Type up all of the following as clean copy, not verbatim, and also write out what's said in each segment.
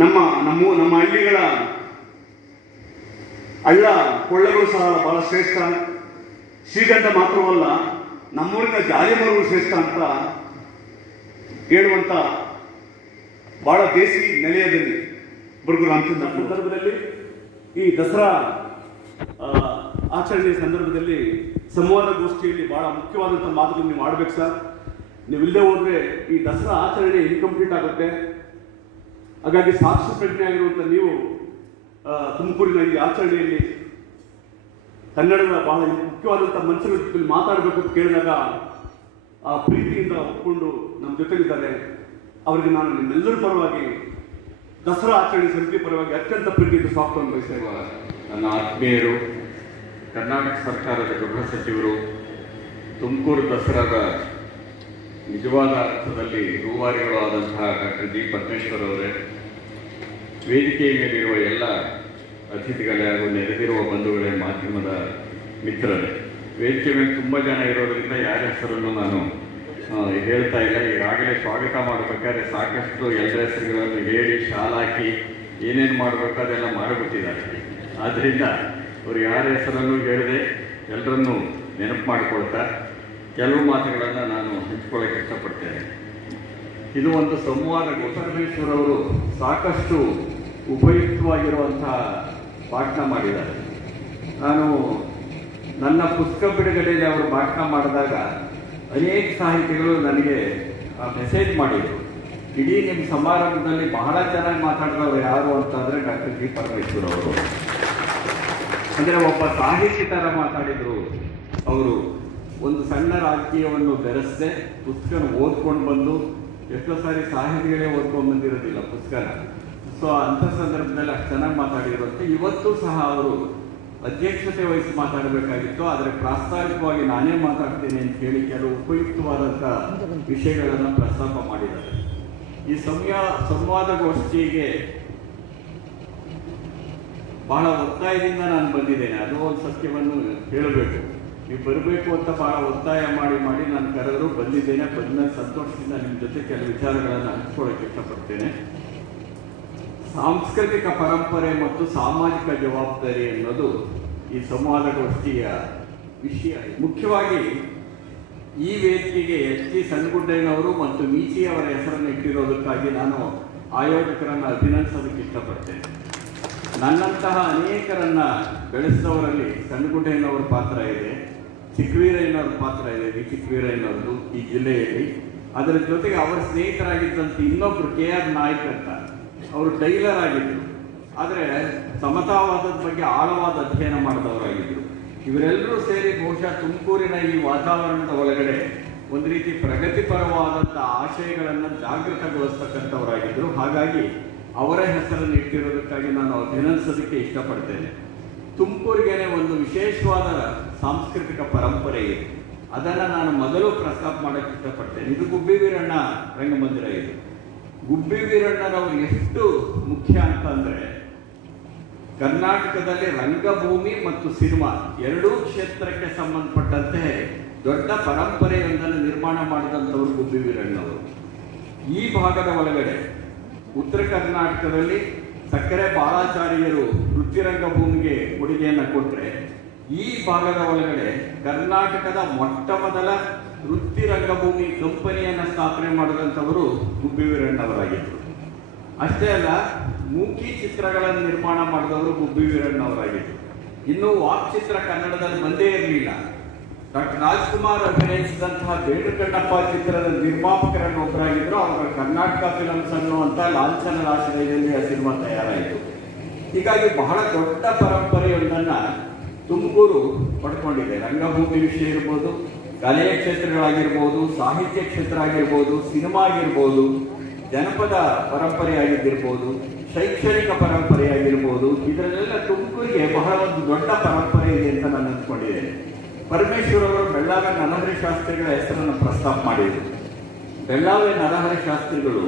ನಮ್ಮ ಹಳ್ಳಿಗಳ ಹಳ್ಳ ಕೊಳ್ಳಗಳು ಸಹ ಬಹಳ ಶ್ರೇಷ್ಠ. ಶ್ರೀಗಂಧ ಮಾತ್ರವಲ್ಲ, ನಮ್ಮೂರಿನ ಜಾಲಿ ಮರಗಳು ಶ್ರೇಷ್ಠ ಅಂತ ಹೇಳುವಂತ ಬಹಳ ದೇಸಿ ನೆಲೆಯದಲ್ಲಿ ಬುರ್ಗು ರಾಮಚಂದ್ರ ಸಂದರ್ಭದಲ್ಲಿ ಈ ದಸರಾ ಆಚರಣೆಯ ಸಂದರ್ಭದಲ್ಲಿ ಸಂವಾದಗೋಷ್ಠಿಯಲ್ಲಿ ಬಹಳ ಮುಖ್ಯವಾದಂಥ ಮಾತುಗಳನ್ನು ನೀವು ಮಾಡಬೇಕು ಸರ್. ನೀವಿಲ್ಲದೆ ಹೋದ್ರೆ ಈ ದಸರಾ ಆಚರಣೆ ಇನ್ಕಂಪ್ಲೀಟ್ ಆಗುತ್ತೆ. ಹಾಗಾಗಿ ಸಾಕ್ಷಿ ಪ್ರಜ್ಞೆ ಆಗಿರುವಂಥ ನೀವು ತುಮಕೂರಿನ ಈ ಆಚರಣೆಯಲ್ಲಿ ಕನ್ನಡದ ಬಹಳ ಮುಖ್ಯವಾದಂಥ ಮನುಷ್ಯರ ಜೊತೆ ಮಾತಾಡಬೇಕು ಅಂತ ಕೇಳಿದಾಗ ಆ ಪ್ರೀತಿಯಿಂದ ಒಪ್ಪಿಕೊಂಡು ನಮ್ಮ ಜೊತೆಲಿದ್ದಾರೆ. ಅವರಿಗೆ ನಾನು ನಿಮ್ಮೆಲ್ಲರ ಪರವಾಗಿ ದಸರಾ ಆಚರಣೆ ಸಮಿತಿ ಪರವಾಗಿ ಅತ್ಯಂತ ಪ್ರೀತಿಯಿಂದ ಸ್ವಾಗತವನ್ನು ಬಯಸ್ತಾ ಇದ್ದಾರೆ. ನನ್ನ ಆತ್ಮೀಯರು, ಕರ್ನಾಟಕ ಸರ್ಕಾರದ ಗೃಹ ಸಚಿವರು, ತುಮಕೂರು ದಸರಾದ ನಿಜವಾದ ಅರ್ಥದಲ್ಲಿ ರೂವಾರಿಗಳು ಆದಂತಹ ಡಾಕ್ಟರ್ ಜಿ ಪರಮೇಶ್ವರ್ ಅವರೇ, ವೇದಿಕೆಯ ಮೇಲಿರುವ ಎಲ್ಲ ಅತಿಥಿಗಳೇ ಹಾಗೂ ನೆರೆದಿರುವ ಬಂಧುಗಳೇ, ಮಾಧ್ಯಮದ ಮಿತ್ರರೇ, ವೇದಿಕೆ ಮೇಲೆ ತುಂಬ ಜನ ಇರೋದರಿಂದ ಯಾರ ಹೆಸರನ್ನು ನಾನು ಹೇಳ್ತಾ ಇಲ್ಲ. ಈಗಾಗಲೇ ಸ್ವಾಗತ ಮಾಡಬೇಕಾದ್ರೆ ಸಾಕಷ್ಟು ಎಲ್ಲರ ಹೆಸರುಗಳನ್ನು ಹೇಳಿ ಶಾಲಾಕಿ ಏನೇನು ಮಾಡಬೇಕು ಅದೆಲ್ಲ ಮಾಡಿಬಿಟ್ಟಿದ್ದಾರೆ. ಆದ್ದರಿಂದ ಅವರು ಯಾರ ಹೆಸರನ್ನು ಹೇಳಿದೆ ಎಲ್ಲರನ್ನೂ ನೆನಪು ಮಾಡಿಕೊಳ್ತಾ ಕೆಲವು ಮಾತುಗಳನ್ನು ನಾನು ಹಂಚ್ಕೊಳ್ಳೋಕೆ ಇಷ್ಟಪಡ್ತೇನೆ. ಇದು ಒಂದು ಸಂವಾದ. ಪರಮೇಶ್ವರ್ ಅವರು ಸಾಕಷ್ಟು ಉಪಯುಕ್ತವಾಗಿರುವಂತಹ ಭಾಷಣ ಮಾಡಿದ್ದಾರೆ. ನಾನು ನನ್ನ ಪುಸ್ತಕ ಬಿಡುಗಡೆಯಲ್ಲಿ ಅವರು ಭಾಷಣ ಮಾಡಿದಾಗ ಅನೇಕ ಸಾಹಿತಿಗಳು ನನಗೆ ಮೆಸೇಜ್ ಮಾಡಿದರು, ಇಡೀ ನಿಮ್ಮ ಸಮಾರಂಭದಲ್ಲಿ ಬಹಳ ಚೆನ್ನಾಗಿ ಮಾತಾಡಿದವರು ಯಾರು ಅಂತಂದರೆ ಡಾಕ್ಟರ್ ಜಿ ಪರಮೇಶ್ವರ್ ಅವರು. ಅಂದರೆ ಒಬ್ಬ ಸಾಹಿತಿ ಥರ ಮಾತಾಡಿದರು ಅವರು. ಒಂದು ಸಣ್ಣ ರಾಜಕೀಯವನ್ನು ಬೆರೆಸದೆ ಪುಸ್ತಕನ ಓದ್ಕೊಂಡು ಬಂದು, ಎಷ್ಟೋ ಸಾರಿ ಸಾಹಿತಿಗಳೇ ಓದ್ಕೊಂಡು ಬಂದಿರೋದಿಲ್ಲ ಪುಸ್ತಕನ. ಸೊ ಅಂಥ ಸಂದರ್ಭದಲ್ಲಿ ಅಷ್ಟು ಚೆನ್ನಾಗಿ ಮಾತಾಡಿರುತ್ತೆ. ಇವತ್ತು ಸಹ ಅವರು ಅಧ್ಯಕ್ಷತೆ ವಹಿಸಿ ಮಾತಾಡಬೇಕಾಗಿತ್ತು, ಆದರೆ ಪ್ರಾಸ್ತಾವಿಕವಾಗಿ ನಾನೇ ಮಾತಾಡ್ತೇನೆ ಅಂತ ಹೇಳಿ ಕೆಲವು ಉಪಯುಕ್ತವಾದಂಥ ವಿಷಯಗಳನ್ನು ಪ್ರಸ್ತಾಪ ಮಾಡಿದ್ದಾರೆ. ಈ ಸಂವಾದಗೋಷ್ಠಿಗೆ ಬಹಳ ಒತ್ತಾಯದಿಂದ ನಾನು ಬಂದಿದ್ದೇನೆ. ಅದು ಒಂದು ಸತ್ಯವನ್ನು ಹೇಳಬೇಕು. ನೀವು ಬರಬೇಕು ಅಂತ ಬಹಳ ಒತ್ತಾಯ ಮಾಡಿ ನಾನು ಕರೆದರೂ ಬಂದಿದ್ದೇನೆ. ಬಂದ ಸಂತೋಷದಿಂದ ನಿಮ್ಮ ಜೊತೆ ಕೆಲವು ವಿಚಾರಗಳನ್ನು ಹಂಚ್ಕೊಳ್ಳೋಕೆ ಇಷ್ಟಪಡ್ತೇನೆ. ಸಾಂಸ್ಕೃತಿಕ ಪರಂಪರೆ ಮತ್ತು ಸಾಮಾಜಿಕ ಜವಾಬ್ದಾರಿ ಅನ್ನೋದು ಈ ಸಂವಾದಗೋಷ್ಠಿಯ ವಿಷಯ. ಮುಖ್ಯವಾಗಿ ಈ ವೇದಿಕೆಗೆ ಎಚ್ ಟಿ ಸಣ್ಣಗುಡ್ಡಯ್ಯನವರು ಮತ್ತು ಮೀಚಿ ಅವರ ಹೆಸರನ್ನು ಇಟ್ಟಿರೋದಕ್ಕಾಗಿ ನಾನು ಆಯೋಜಕರನ್ನು ಅಭಿನಂದಿಸೋದಕ್ಕೆ ಇಷ್ಟಪಡ್ತೇನೆ. ನನ್ನಂತಹ ಅನೇಕರನ್ನು ಬೆಳೆಸಿದವರಲ್ಲಿ ಸಣ್ಣಗುಡ್ಡಯ್ಯನವರ ಪಾತ್ರ ಇದೆ, ಚಿಕ್ಕವೀರಯ್ಯನವ್ರ ಪಾತ್ರ ಇದೆ, ವಿ ಚಿಕ್ಕವೀರಯ್ಯನವ್ರದ್ದು ಈ ಜಿಲ್ಲೆಯಲ್ಲಿ. ಅದರ ಜೊತೆಗೆ ಅವರ ಸ್ನೇಹಿತರಾಗಿದ್ದಂಥ ಇನ್ನೊಬ್ಬರು KR ನಾಯ್ಕ್ ಅಂತ, ಅವರು ಟೈಲರ್ ಆಗಿದ್ದರು, ಆದರೆ ಸಮತಾವಾದದ ಬಗ್ಗೆ ಆಳವಾದ ಅಧ್ಯಯನ ಮಾಡಿದವರಾಗಿದ್ದರು. ಇವರೆಲ್ಲರೂ ಸೇರಿ ಬಹುಶಃ ತುಮಕೂರಿನ ಈ ವಾತಾವರಣದ ಒಳಗಡೆ ಒಂದು ರೀತಿ ಪ್ರಗತಿಪರವಾದಂಥ ಆಶಯಗಳನ್ನು ಜಾಗೃತಗೊಳಿಸ್ತಕ್ಕಂಥವರಾಗಿದ್ದರು. ಹಾಗಾಗಿ ಅವರ ಹೆಸರನ್ನು ಇಟ್ಟಿರೋದಕ್ಕಾಗಿ ನಾನು ಅಭಿನಂದಿಸೋದಕ್ಕೆ ಇಷ್ಟಪಡ್ತೇನೆ. ತುಮಕೂರಿಗೇನೆ ಒಂದು ವಿಶೇಷವಾದ ಸಾಂಸ್ಕೃತಿಕ ಪರಂಪರೆ ಇದೆ. ಅದನ್ನು ನಾನು ಮೊದಲು ಪ್ರಸ್ತಾಪ ಮಾಡೋಕ್ಕೆ ಇಷ್ಟಪಡ್ತೇನೆ. ಇದು ಗುಬ್ಬಿ ವೀರಣ್ಣ ರಂಗಮಂದಿರ. ಇದು ಗುಬ್ಬಿ ವೀರಣ್ಣನವರು ಎಷ್ಟು ಮುಖ್ಯ ಅಂತಂದರೆ, ಕರ್ನಾಟಕದಲ್ಲಿ ರಂಗಭೂಮಿ ಮತ್ತು ಸಿನಿಮಾ ಎರಡೂ ಕ್ಷೇತ್ರಕ್ಕೆ ಸಂಬಂಧಪಟ್ಟಂತೆ ದೊಡ್ಡ ಪರಂಪರೆಯೊಂದನ್ನು ನಿರ್ಮಾಣ ಮಾಡಿದಂಥವರು ಗುಬ್ಬಿ ವೀರಣ್ಣವರು. ಈ ಭಾಗದ ಒಳಗಡೆ ಉತ್ತರ ಕರ್ನಾಟಕದಲ್ಲಿ ಸಕ್ಕರೆ ಬಾಳಾಚಾರ್ಯರು ವೃತ್ತಿರಂಗಭೂಮಿಗೆ ಕೊಡುಗೆಯನ್ನು ಕೊಟ್ಟರೆ, ಈ ಭಾಗದ ಒಳಗಡೆ ಕರ್ನಾಟಕದ ಮೊಟ್ಟ ಮೊದಲ ವೃತ್ತಿರಂಗಭೂಮಿ ಕಂಪನಿಯನ್ನು ಸ್ಥಾಪನೆ ಮಾಡಿದಂಥವರು ಗುಬ್ಬಿ ವೀರಣ್ಣವರಾಗಿದ್ದರು. ಅಷ್ಟೇ ಅಲ್ಲ, ಮೂಕಿ ಚಿತ್ರಗಳನ್ನು ನಿರ್ಮಾಣ ಮಾಡಿದವರು ಗುಬ್ಬಿ ವೀರಣ್ಣವರಾಗಿದ್ದರು. ಇನ್ನೂ ವಾಕ್ಚಿತ್ರ ಕನ್ನಡದಲ್ಲಿ ಬಂದೇ ಇರಲಿಲ್ಲ. ಡಾಕ್ಟರ್ ರಾಜ್ಕುಮಾರ್ ಅಭಿನಯಿಸಿದಂತಹ ಬೇಡುಕಣ್ಣಪ್ಪ ಚಿತ್ರದ ನಿರ್ಮಾಪಕರನ್ನು ಒಬ್ಬರಾಗಿದ್ದರು. ಅವರ ಕರ್ನಾಟಕ ಫಿಲಮ್ಸ್ ಅನ್ನುವಂಥ ಲಾಂಛನದ ಆಶ್ರಯದಲ್ಲಿ ಆ ಸಿನಿಮಾ ತಯಾರಾಯಿತು. ಹೀಗಾಗಿ ಬಹಳ ದೊಡ್ಡ ಪರಂಪರೆಯೊಂದನ್ನು ತುಮಕೂರು ಪಡ್ಕೊಂಡಿದೆ. ರಂಗಭೂಮಿ ವಿಷಯ ಇರ್ಬೋದು, ಕಲೆಯ ಕ್ಷೇತ್ರಗಳಾಗಿರ್ಬೋದು, ಸಾಹಿತ್ಯ ಕ್ಷೇತ್ರ ಆಗಿರ್ಬೋದು, ಸಿನಿಮಾ ಆಗಿರ್ಬೋದು, ಜನಪದ ಪರಂಪರೆ ಆಗಿದ್ದಿರ್ಬೋದು, ಶೈಕ್ಷಣಿಕ ಪರಂಪರೆ ಆಗಿರ್ಬೋದು, ಇದರಲ್ಲೆಲ್ಲ ತುಮಕೂರಿಗೆ ಬಹಳ ಒಂದು ದೊಡ್ಡ ಪರಂಪರೆ ಇದೆ ಅಂತ ನಾನು ಅಂದ್ಕೊಂಡಿದ್ದೇನೆ. ಪರಮೇಶ್ವರ್ ಅವರು ಬೆಳ್ಳಾವಿ ನರಹರಿ ಶಾಸ್ತ್ರಿಗಳ ಹೆಸರನ್ನು ಪ್ರಸ್ತಾಪ ಮಾಡಿದರು. ಬೆಳ್ಳಾವಿ ನರಹರಿ ಶಾಸ್ತ್ರಿಗಳು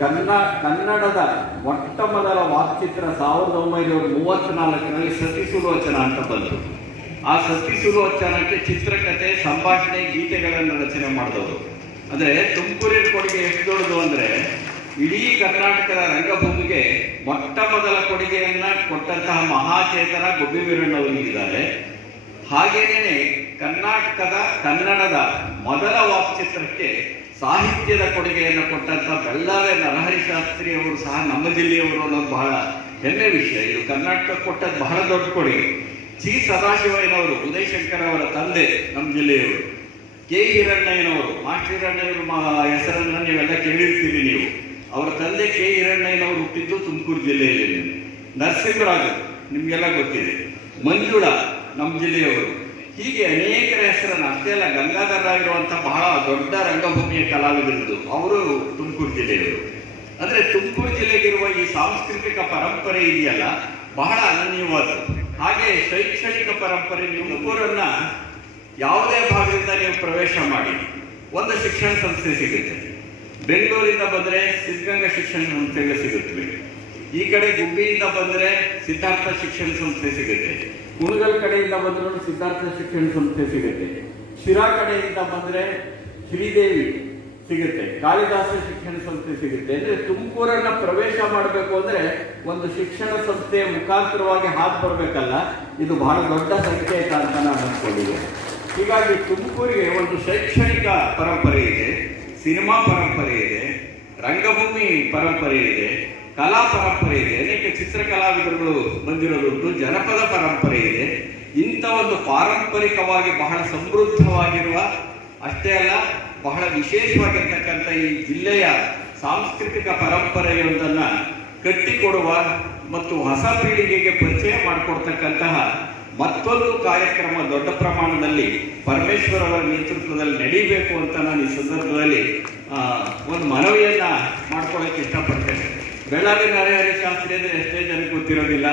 ಕನ್ನಡದ ಮೊಟ್ಟ ಮೊದಲ ವಾಕ್ಚಿತ್ರ 1934ರಲ್ಲಿ ಸತಿ ಸುಲೋಚನ ಅಂತ ಬಂತು. ಆ ಸತಿ ಸುಲೋಚನಕ್ಕೆ ಚಿತ್ರಕಥೆ, ಸಂಭಾಷಣೆ, ಗೀತೆಗಳನ್ನು ರಚನೆ ಮಾಡಿದವರು. ಅಂದರೆ ತುಮಕೂರಿನ ಕೊಡುಗೆ ಎಷ್ಟು ದೊಡ್ಡದು ಅಂದರೆ, ಇಡೀ ಕರ್ನಾಟಕದ ರಂಗಭೂಮಿಗೆ ಮೊಟ್ಟ ಮೊದಲ ಕೊಡುಗೆಯನ್ನ ಕೊಟ್ಟಂತಹ ಮಹಾಚೇತನ ಗುಬ್ಬಿ ವೀರಣ್ಣವರಿದ್ದಾರೆ. ಹಾಗೇನೇ ಕರ್ನಾಟಕದ ಕನ್ನಡದ ಮೊದಲ ವಾಕ್ಚಿತ್ರಕ್ಕೆ ಸಾಹಿತ್ಯದ ಕೊಡುಗೆಯನ್ನು ಕೊಟ್ಟಂತಹ ಬೆಳ್ಳಾರೆ ನರಹರಿ ಶಾಸ್ತ್ರಿ ಅವರು ಸಹ ನಮ್ಮ ಜಿಲ್ಲೆಯವರು ಅನ್ನೋದು ಬಹಳ ಹೆಮ್ಮೆ ವಿಷಯ. ಇದು ಕರ್ನಾಟಕ ಕೊಟ್ಟದ್ದು ಬಹಳ ದೊಡ್ಡ ಕೊಡುಗೆ. ಚಿ ಸದಾಶಿವಯ್ಯನವರು, ಉದಯ ಶಂಕರ್ ಅವರ ತಂದೆ ನಮ್ಮ ಜಿಲ್ಲೆಯವರು. ಕೆ ಹಿರಣ್ಣಯ್ಯನವರು, ಮಾಸ್ಟರ್ ಹಿರಣ್ಣಯ್ಯನವರ ಹೆಸರನ್ನು ನೀವೆಲ್ಲ ಕೇಳಿರ್ತೀರಿ ನೀವು. ಅವರ ತಂದೆ ಕೆ ಹಿರಣ್ಣಯ್ಯನವರು ಹುಟ್ಟಿದ್ದು ತುಮಕೂರು ಜಿಲ್ಲೆಯಲ್ಲಿ. ನರಸಿಂಹರಾಜು ನಿಮಗೆಲ್ಲ ಗೊತ್ತಿದೆ. ಮಂಜುಳಾ ನಮ್ಮ ಜಿಲ್ಲೆಯವರು. ಹೀಗೆ ಅನೇಕರ ಹೆಸರನ್ನು, ಅಷ್ಟೇ ಅಲ್ಲ, ಗಂಗಾಧರರಾಗಿರುವಂಥ ಬಹಳ ದೊಡ್ಡ ರಂಗಭೂಮಿಯ ಕಲಾವಿದರಿದ್ದು ಅವರು ತುಮಕೂರು ಜಿಲ್ಲೆಯವರು. ಅಂದರೆ ತುಮಕೂರು ಜಿಲ್ಲೆಗಿರುವ ಈ ಸಾಂಸ್ಕೃತಿಕ ಪರಂಪರೆ ಇದೆಯಲ್ಲ ಬಹಳ ಅನನ್ಯವಾದದ್ದು. ಹಾಗೆ ಶೈಕ್ಷಣಿಕ ಪರಂಪರೆ, ತುಮಕೂರನ್ನ ಯಾವುದೇ ಭಾಗದಿಂದ ನೀವು ಪ್ರವೇಶ ಮಾಡಿ ಒಂದು ಶಿಕ್ಷಣ ಸಂಸ್ಥೆ ಸಿಗುತ್ತೆ. ಬೆಂಗಳೂರಿಂದ ಬಂದರೆ ಸಿದ್ಧಗಂಗಾ ಶಿಕ್ಷಣ ಸಂಸ್ಥೆಗಳು ಸಿಗುತ್ತವೆ. ಈ ಕಡೆ ಗುಬ್ಬಿಯಿಂದ ಬಂದರೆ ಸಿದ್ಧಾರ್ಥ ಶಿಕ್ಷಣ ಸಂಸ್ಥೆ ಸಿಗುತ್ತೆ. ಕುಣಗಲ್ ಕಡೆಯಿಂದ ಬಂದರೂ ಸಿದ್ಧಾರ್ಥ ಶಿಕ್ಷಣ ಸಂಸ್ಥೆ ಸಿಗುತ್ತೆ. ಶಿರಾ ಕಡೆಯಿಂದ ಬಂದರೆ ಶ್ರೀದೇವಿ ಸಿಗುತ್ತೆ, ಕಾಳಿದಾಸ ಶಿಕ್ಷಣ ಸಂಸ್ಥೆ ಸಿಗುತ್ತೆ. ಅಂದರೆ ತುಮಕೂರನ್ನ ಪ್ರವೇಶ ಮಾಡಬೇಕು ಅಂದರೆ ಒಂದು ಶಿಕ್ಷಣ ಸಂಸ್ಥೆಯ ಮುಖಾಂತರವಾಗಿ ಹಾದು ಬರಬೇಕಲ್ಲ, ಇದು ಬಹಳ ದೊಡ್ಡ ಸಂಕೇತ ಅಂತ ನಾನು ಅಂದ್ಕೊಂಡಿದ್ದೇನೆ. ಹೀಗಾಗಿ ತುಮಕೂರಿಗೆ ಒಂದು ಶೈಕ್ಷಣಿಕ ಪರಂಪರೆ ಇದೆ, ಸಿನಿಮಾ ಪರಂಪರೆ ಇದೆ, ರಂಗಭೂಮಿ ಪರಂಪರೆ ಇದೆ, ಕಲಾ ಪರಂಪರೆ ಇದೆ, ಅನೇಕ ಚಿತ್ರಕಲಾವಿದರುಗಳು ಬಂದಿರೋದುಂಟು, ಜನಪದ ಪರಂಪರೆ ಇದೆ. ಇಂಥ ಒಂದು ಪಾರಂಪರಿಕವಾಗಿ ಬಹಳ ಸಮೃದ್ಧವಾಗಿರುವ, ಅಷ್ಟೇ ಅಲ್ಲ ಬಹಳ ವಿಶೇಷವಾಗಿರ್ತಕ್ಕಂಥ ಈ ಜಿಲ್ಲೆಯ ಸಾಂಸ್ಕೃತಿಕ ಪರಂಪರೆಯೊಂದನ್ನ ಕಟ್ಟಿಕೊಡುವ ಮತ್ತು ಹೊಸ ಪೀಳಿಗೆಗೆ ಪರಿಚಯ ಮಾಡಿಕೊಡ್ತಕ್ಕಂತಹ ಮತ್ತೊಂದು ಕಾರ್ಯಕ್ರಮ ದೊಡ್ಡ ಪ್ರಮಾಣದಲ್ಲಿ ಪರಮೇಶ್ವರ್ ಅವರ ನೇತೃತ್ವದಲ್ಲಿ ನಡೀಬೇಕು ಅಂತ ನಾನು ಈ ಸಂದರ್ಭದಲ್ಲಿ ಒಂದು ಮನವಿಯನ್ನ ಮಾಡ್ಕೊಳ್ಳೋಕೆ ಇಷ್ಟಪಡ್ತೇನೆ. ಬೆಳ್ಳಾರಿ ನರಹರಿ ಶಾಸ್ತ್ರಿ ಅಂದ್ರೆ ಎಷ್ಟೇ ಜನಕ್ಕೆ ಗೊತ್ತಿರೋದಿಲ್ಲ.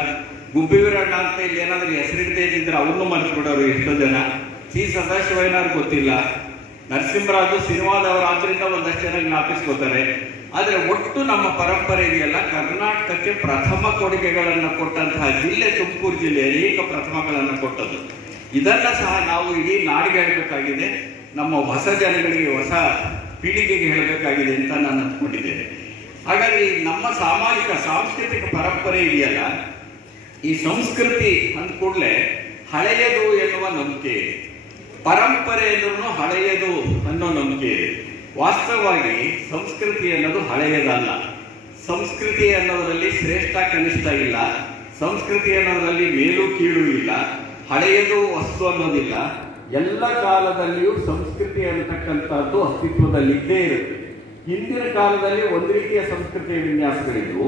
ಗುಬ್ಬಿ ವೀರಣ್ಣ ಅಂತ ಇಲ್ಲಿ ಏನಾದರೂ ಹೆಸರಿಡದೇ ಇದ್ದಿದ್ರೆ ಅವ್ರನ್ನೂ ಮರೆತು ಬಿಡೋರು ಎಷ್ಟೋ ಜನ. ಸಿ ಸದಾಶಿವಯ್ಯನವ್ರು ಗೊತ್ತಿಲ್ಲ. ನರಸಿಂಹರಾಜು ಸಿನಿಮಾದವರು ಆದ್ರಿಂದ ಒಂದಷ್ಟು ಜನ ಜ್ಞಾಪಿಸ್ಕೋತಾರೆ. ಆದರೆ ಒಟ್ಟು ನಮ್ಮ ಪರಂಪರೆ ಇದೆಯಲ್ಲ, ಕರ್ನಾಟಕಕ್ಕೆ ಪ್ರಥಮ ಕೊಡುಗೆಗಳನ್ನು ಕೊಟ್ಟಂತಹ ಜಿಲ್ಲೆ ತುಮಕೂರು ಜಿಲ್ಲೆ, ಅನೇಕ ಪ್ರಥಮಗಳನ್ನು ಕೊಟ್ಟದ್ದು. ಇದನ್ನ ಸಹ ನಾವು ಇಡೀ ನಾಡಿಗೆ ಹೇಳಬೇಕಾಗಿದೆ, ನಮ್ಮ ಹೊಸ ಜನಗಳಿಗೆ, ಹೊಸ ಪೀಳಿಗೆಗೆ ಹೇಳಬೇಕಾಗಿದೆ ಅಂತ ನಾನು ಅಂದ್ಕೊಂಡಿದ್ದೇನೆ. ಹಾಗಾಗಿ ನಮ್ಮ ಸಾಮಾಜಿಕ ಸಾಂಸ್ಕೃತಿಕ ಪರಂಪರೆ ಇದೆಯಲ್ಲ, ಈ ಸಂಸ್ಕೃತಿ ಅಂದ ಕೂಡಲೇ ಹಳೆಯದು ಎನ್ನುವ ನಂಬಿಕೆ ಇದೆ, ಪರಂಪರೆ ಎನ್ನುವ ಹಳೆಯದು ಅನ್ನೋ ನಂಬಿಕೆ ಇದೆ. ವಾಸ್ತವವಾಗಿ ಸಂಸ್ಕೃತಿ ಅನ್ನೋದು ಹಳೆಯದಲ್ಲ. ಸಂಸ್ಕೃತಿ ಅನ್ನೋದರಲ್ಲಿ ಶ್ರೇಷ್ಠ ಕನಿಷ್ಠ ಇಲ್ಲ, ಸಂಸ್ಕೃತಿ ಅನ್ನೋದರಲ್ಲಿ ಮೇಲು ಕೀಳು ಇಲ್ಲ, ಹಳೆಯದು ವಸ್ತು ಅನ್ನೋದಿಲ್ಲ. ಎಲ್ಲ ಕಾಲದಲ್ಲಿಯೂ ಸಂಸ್ಕೃತಿ ಅನ್ನತಕ್ಕಂಥದ್ದು ಅಸ್ತಿತ್ವದಲ್ಲಿದ್ದೇ ಇರುತ್ತೆ. ಹಿಂದಿನ ಕಾಲದಲ್ಲಿ ಒಂದು ರೀತಿಯ ಸಂಸ್ಕೃತಿಯ ವಿನ್ಯಾಸಗಳಿದ್ವು,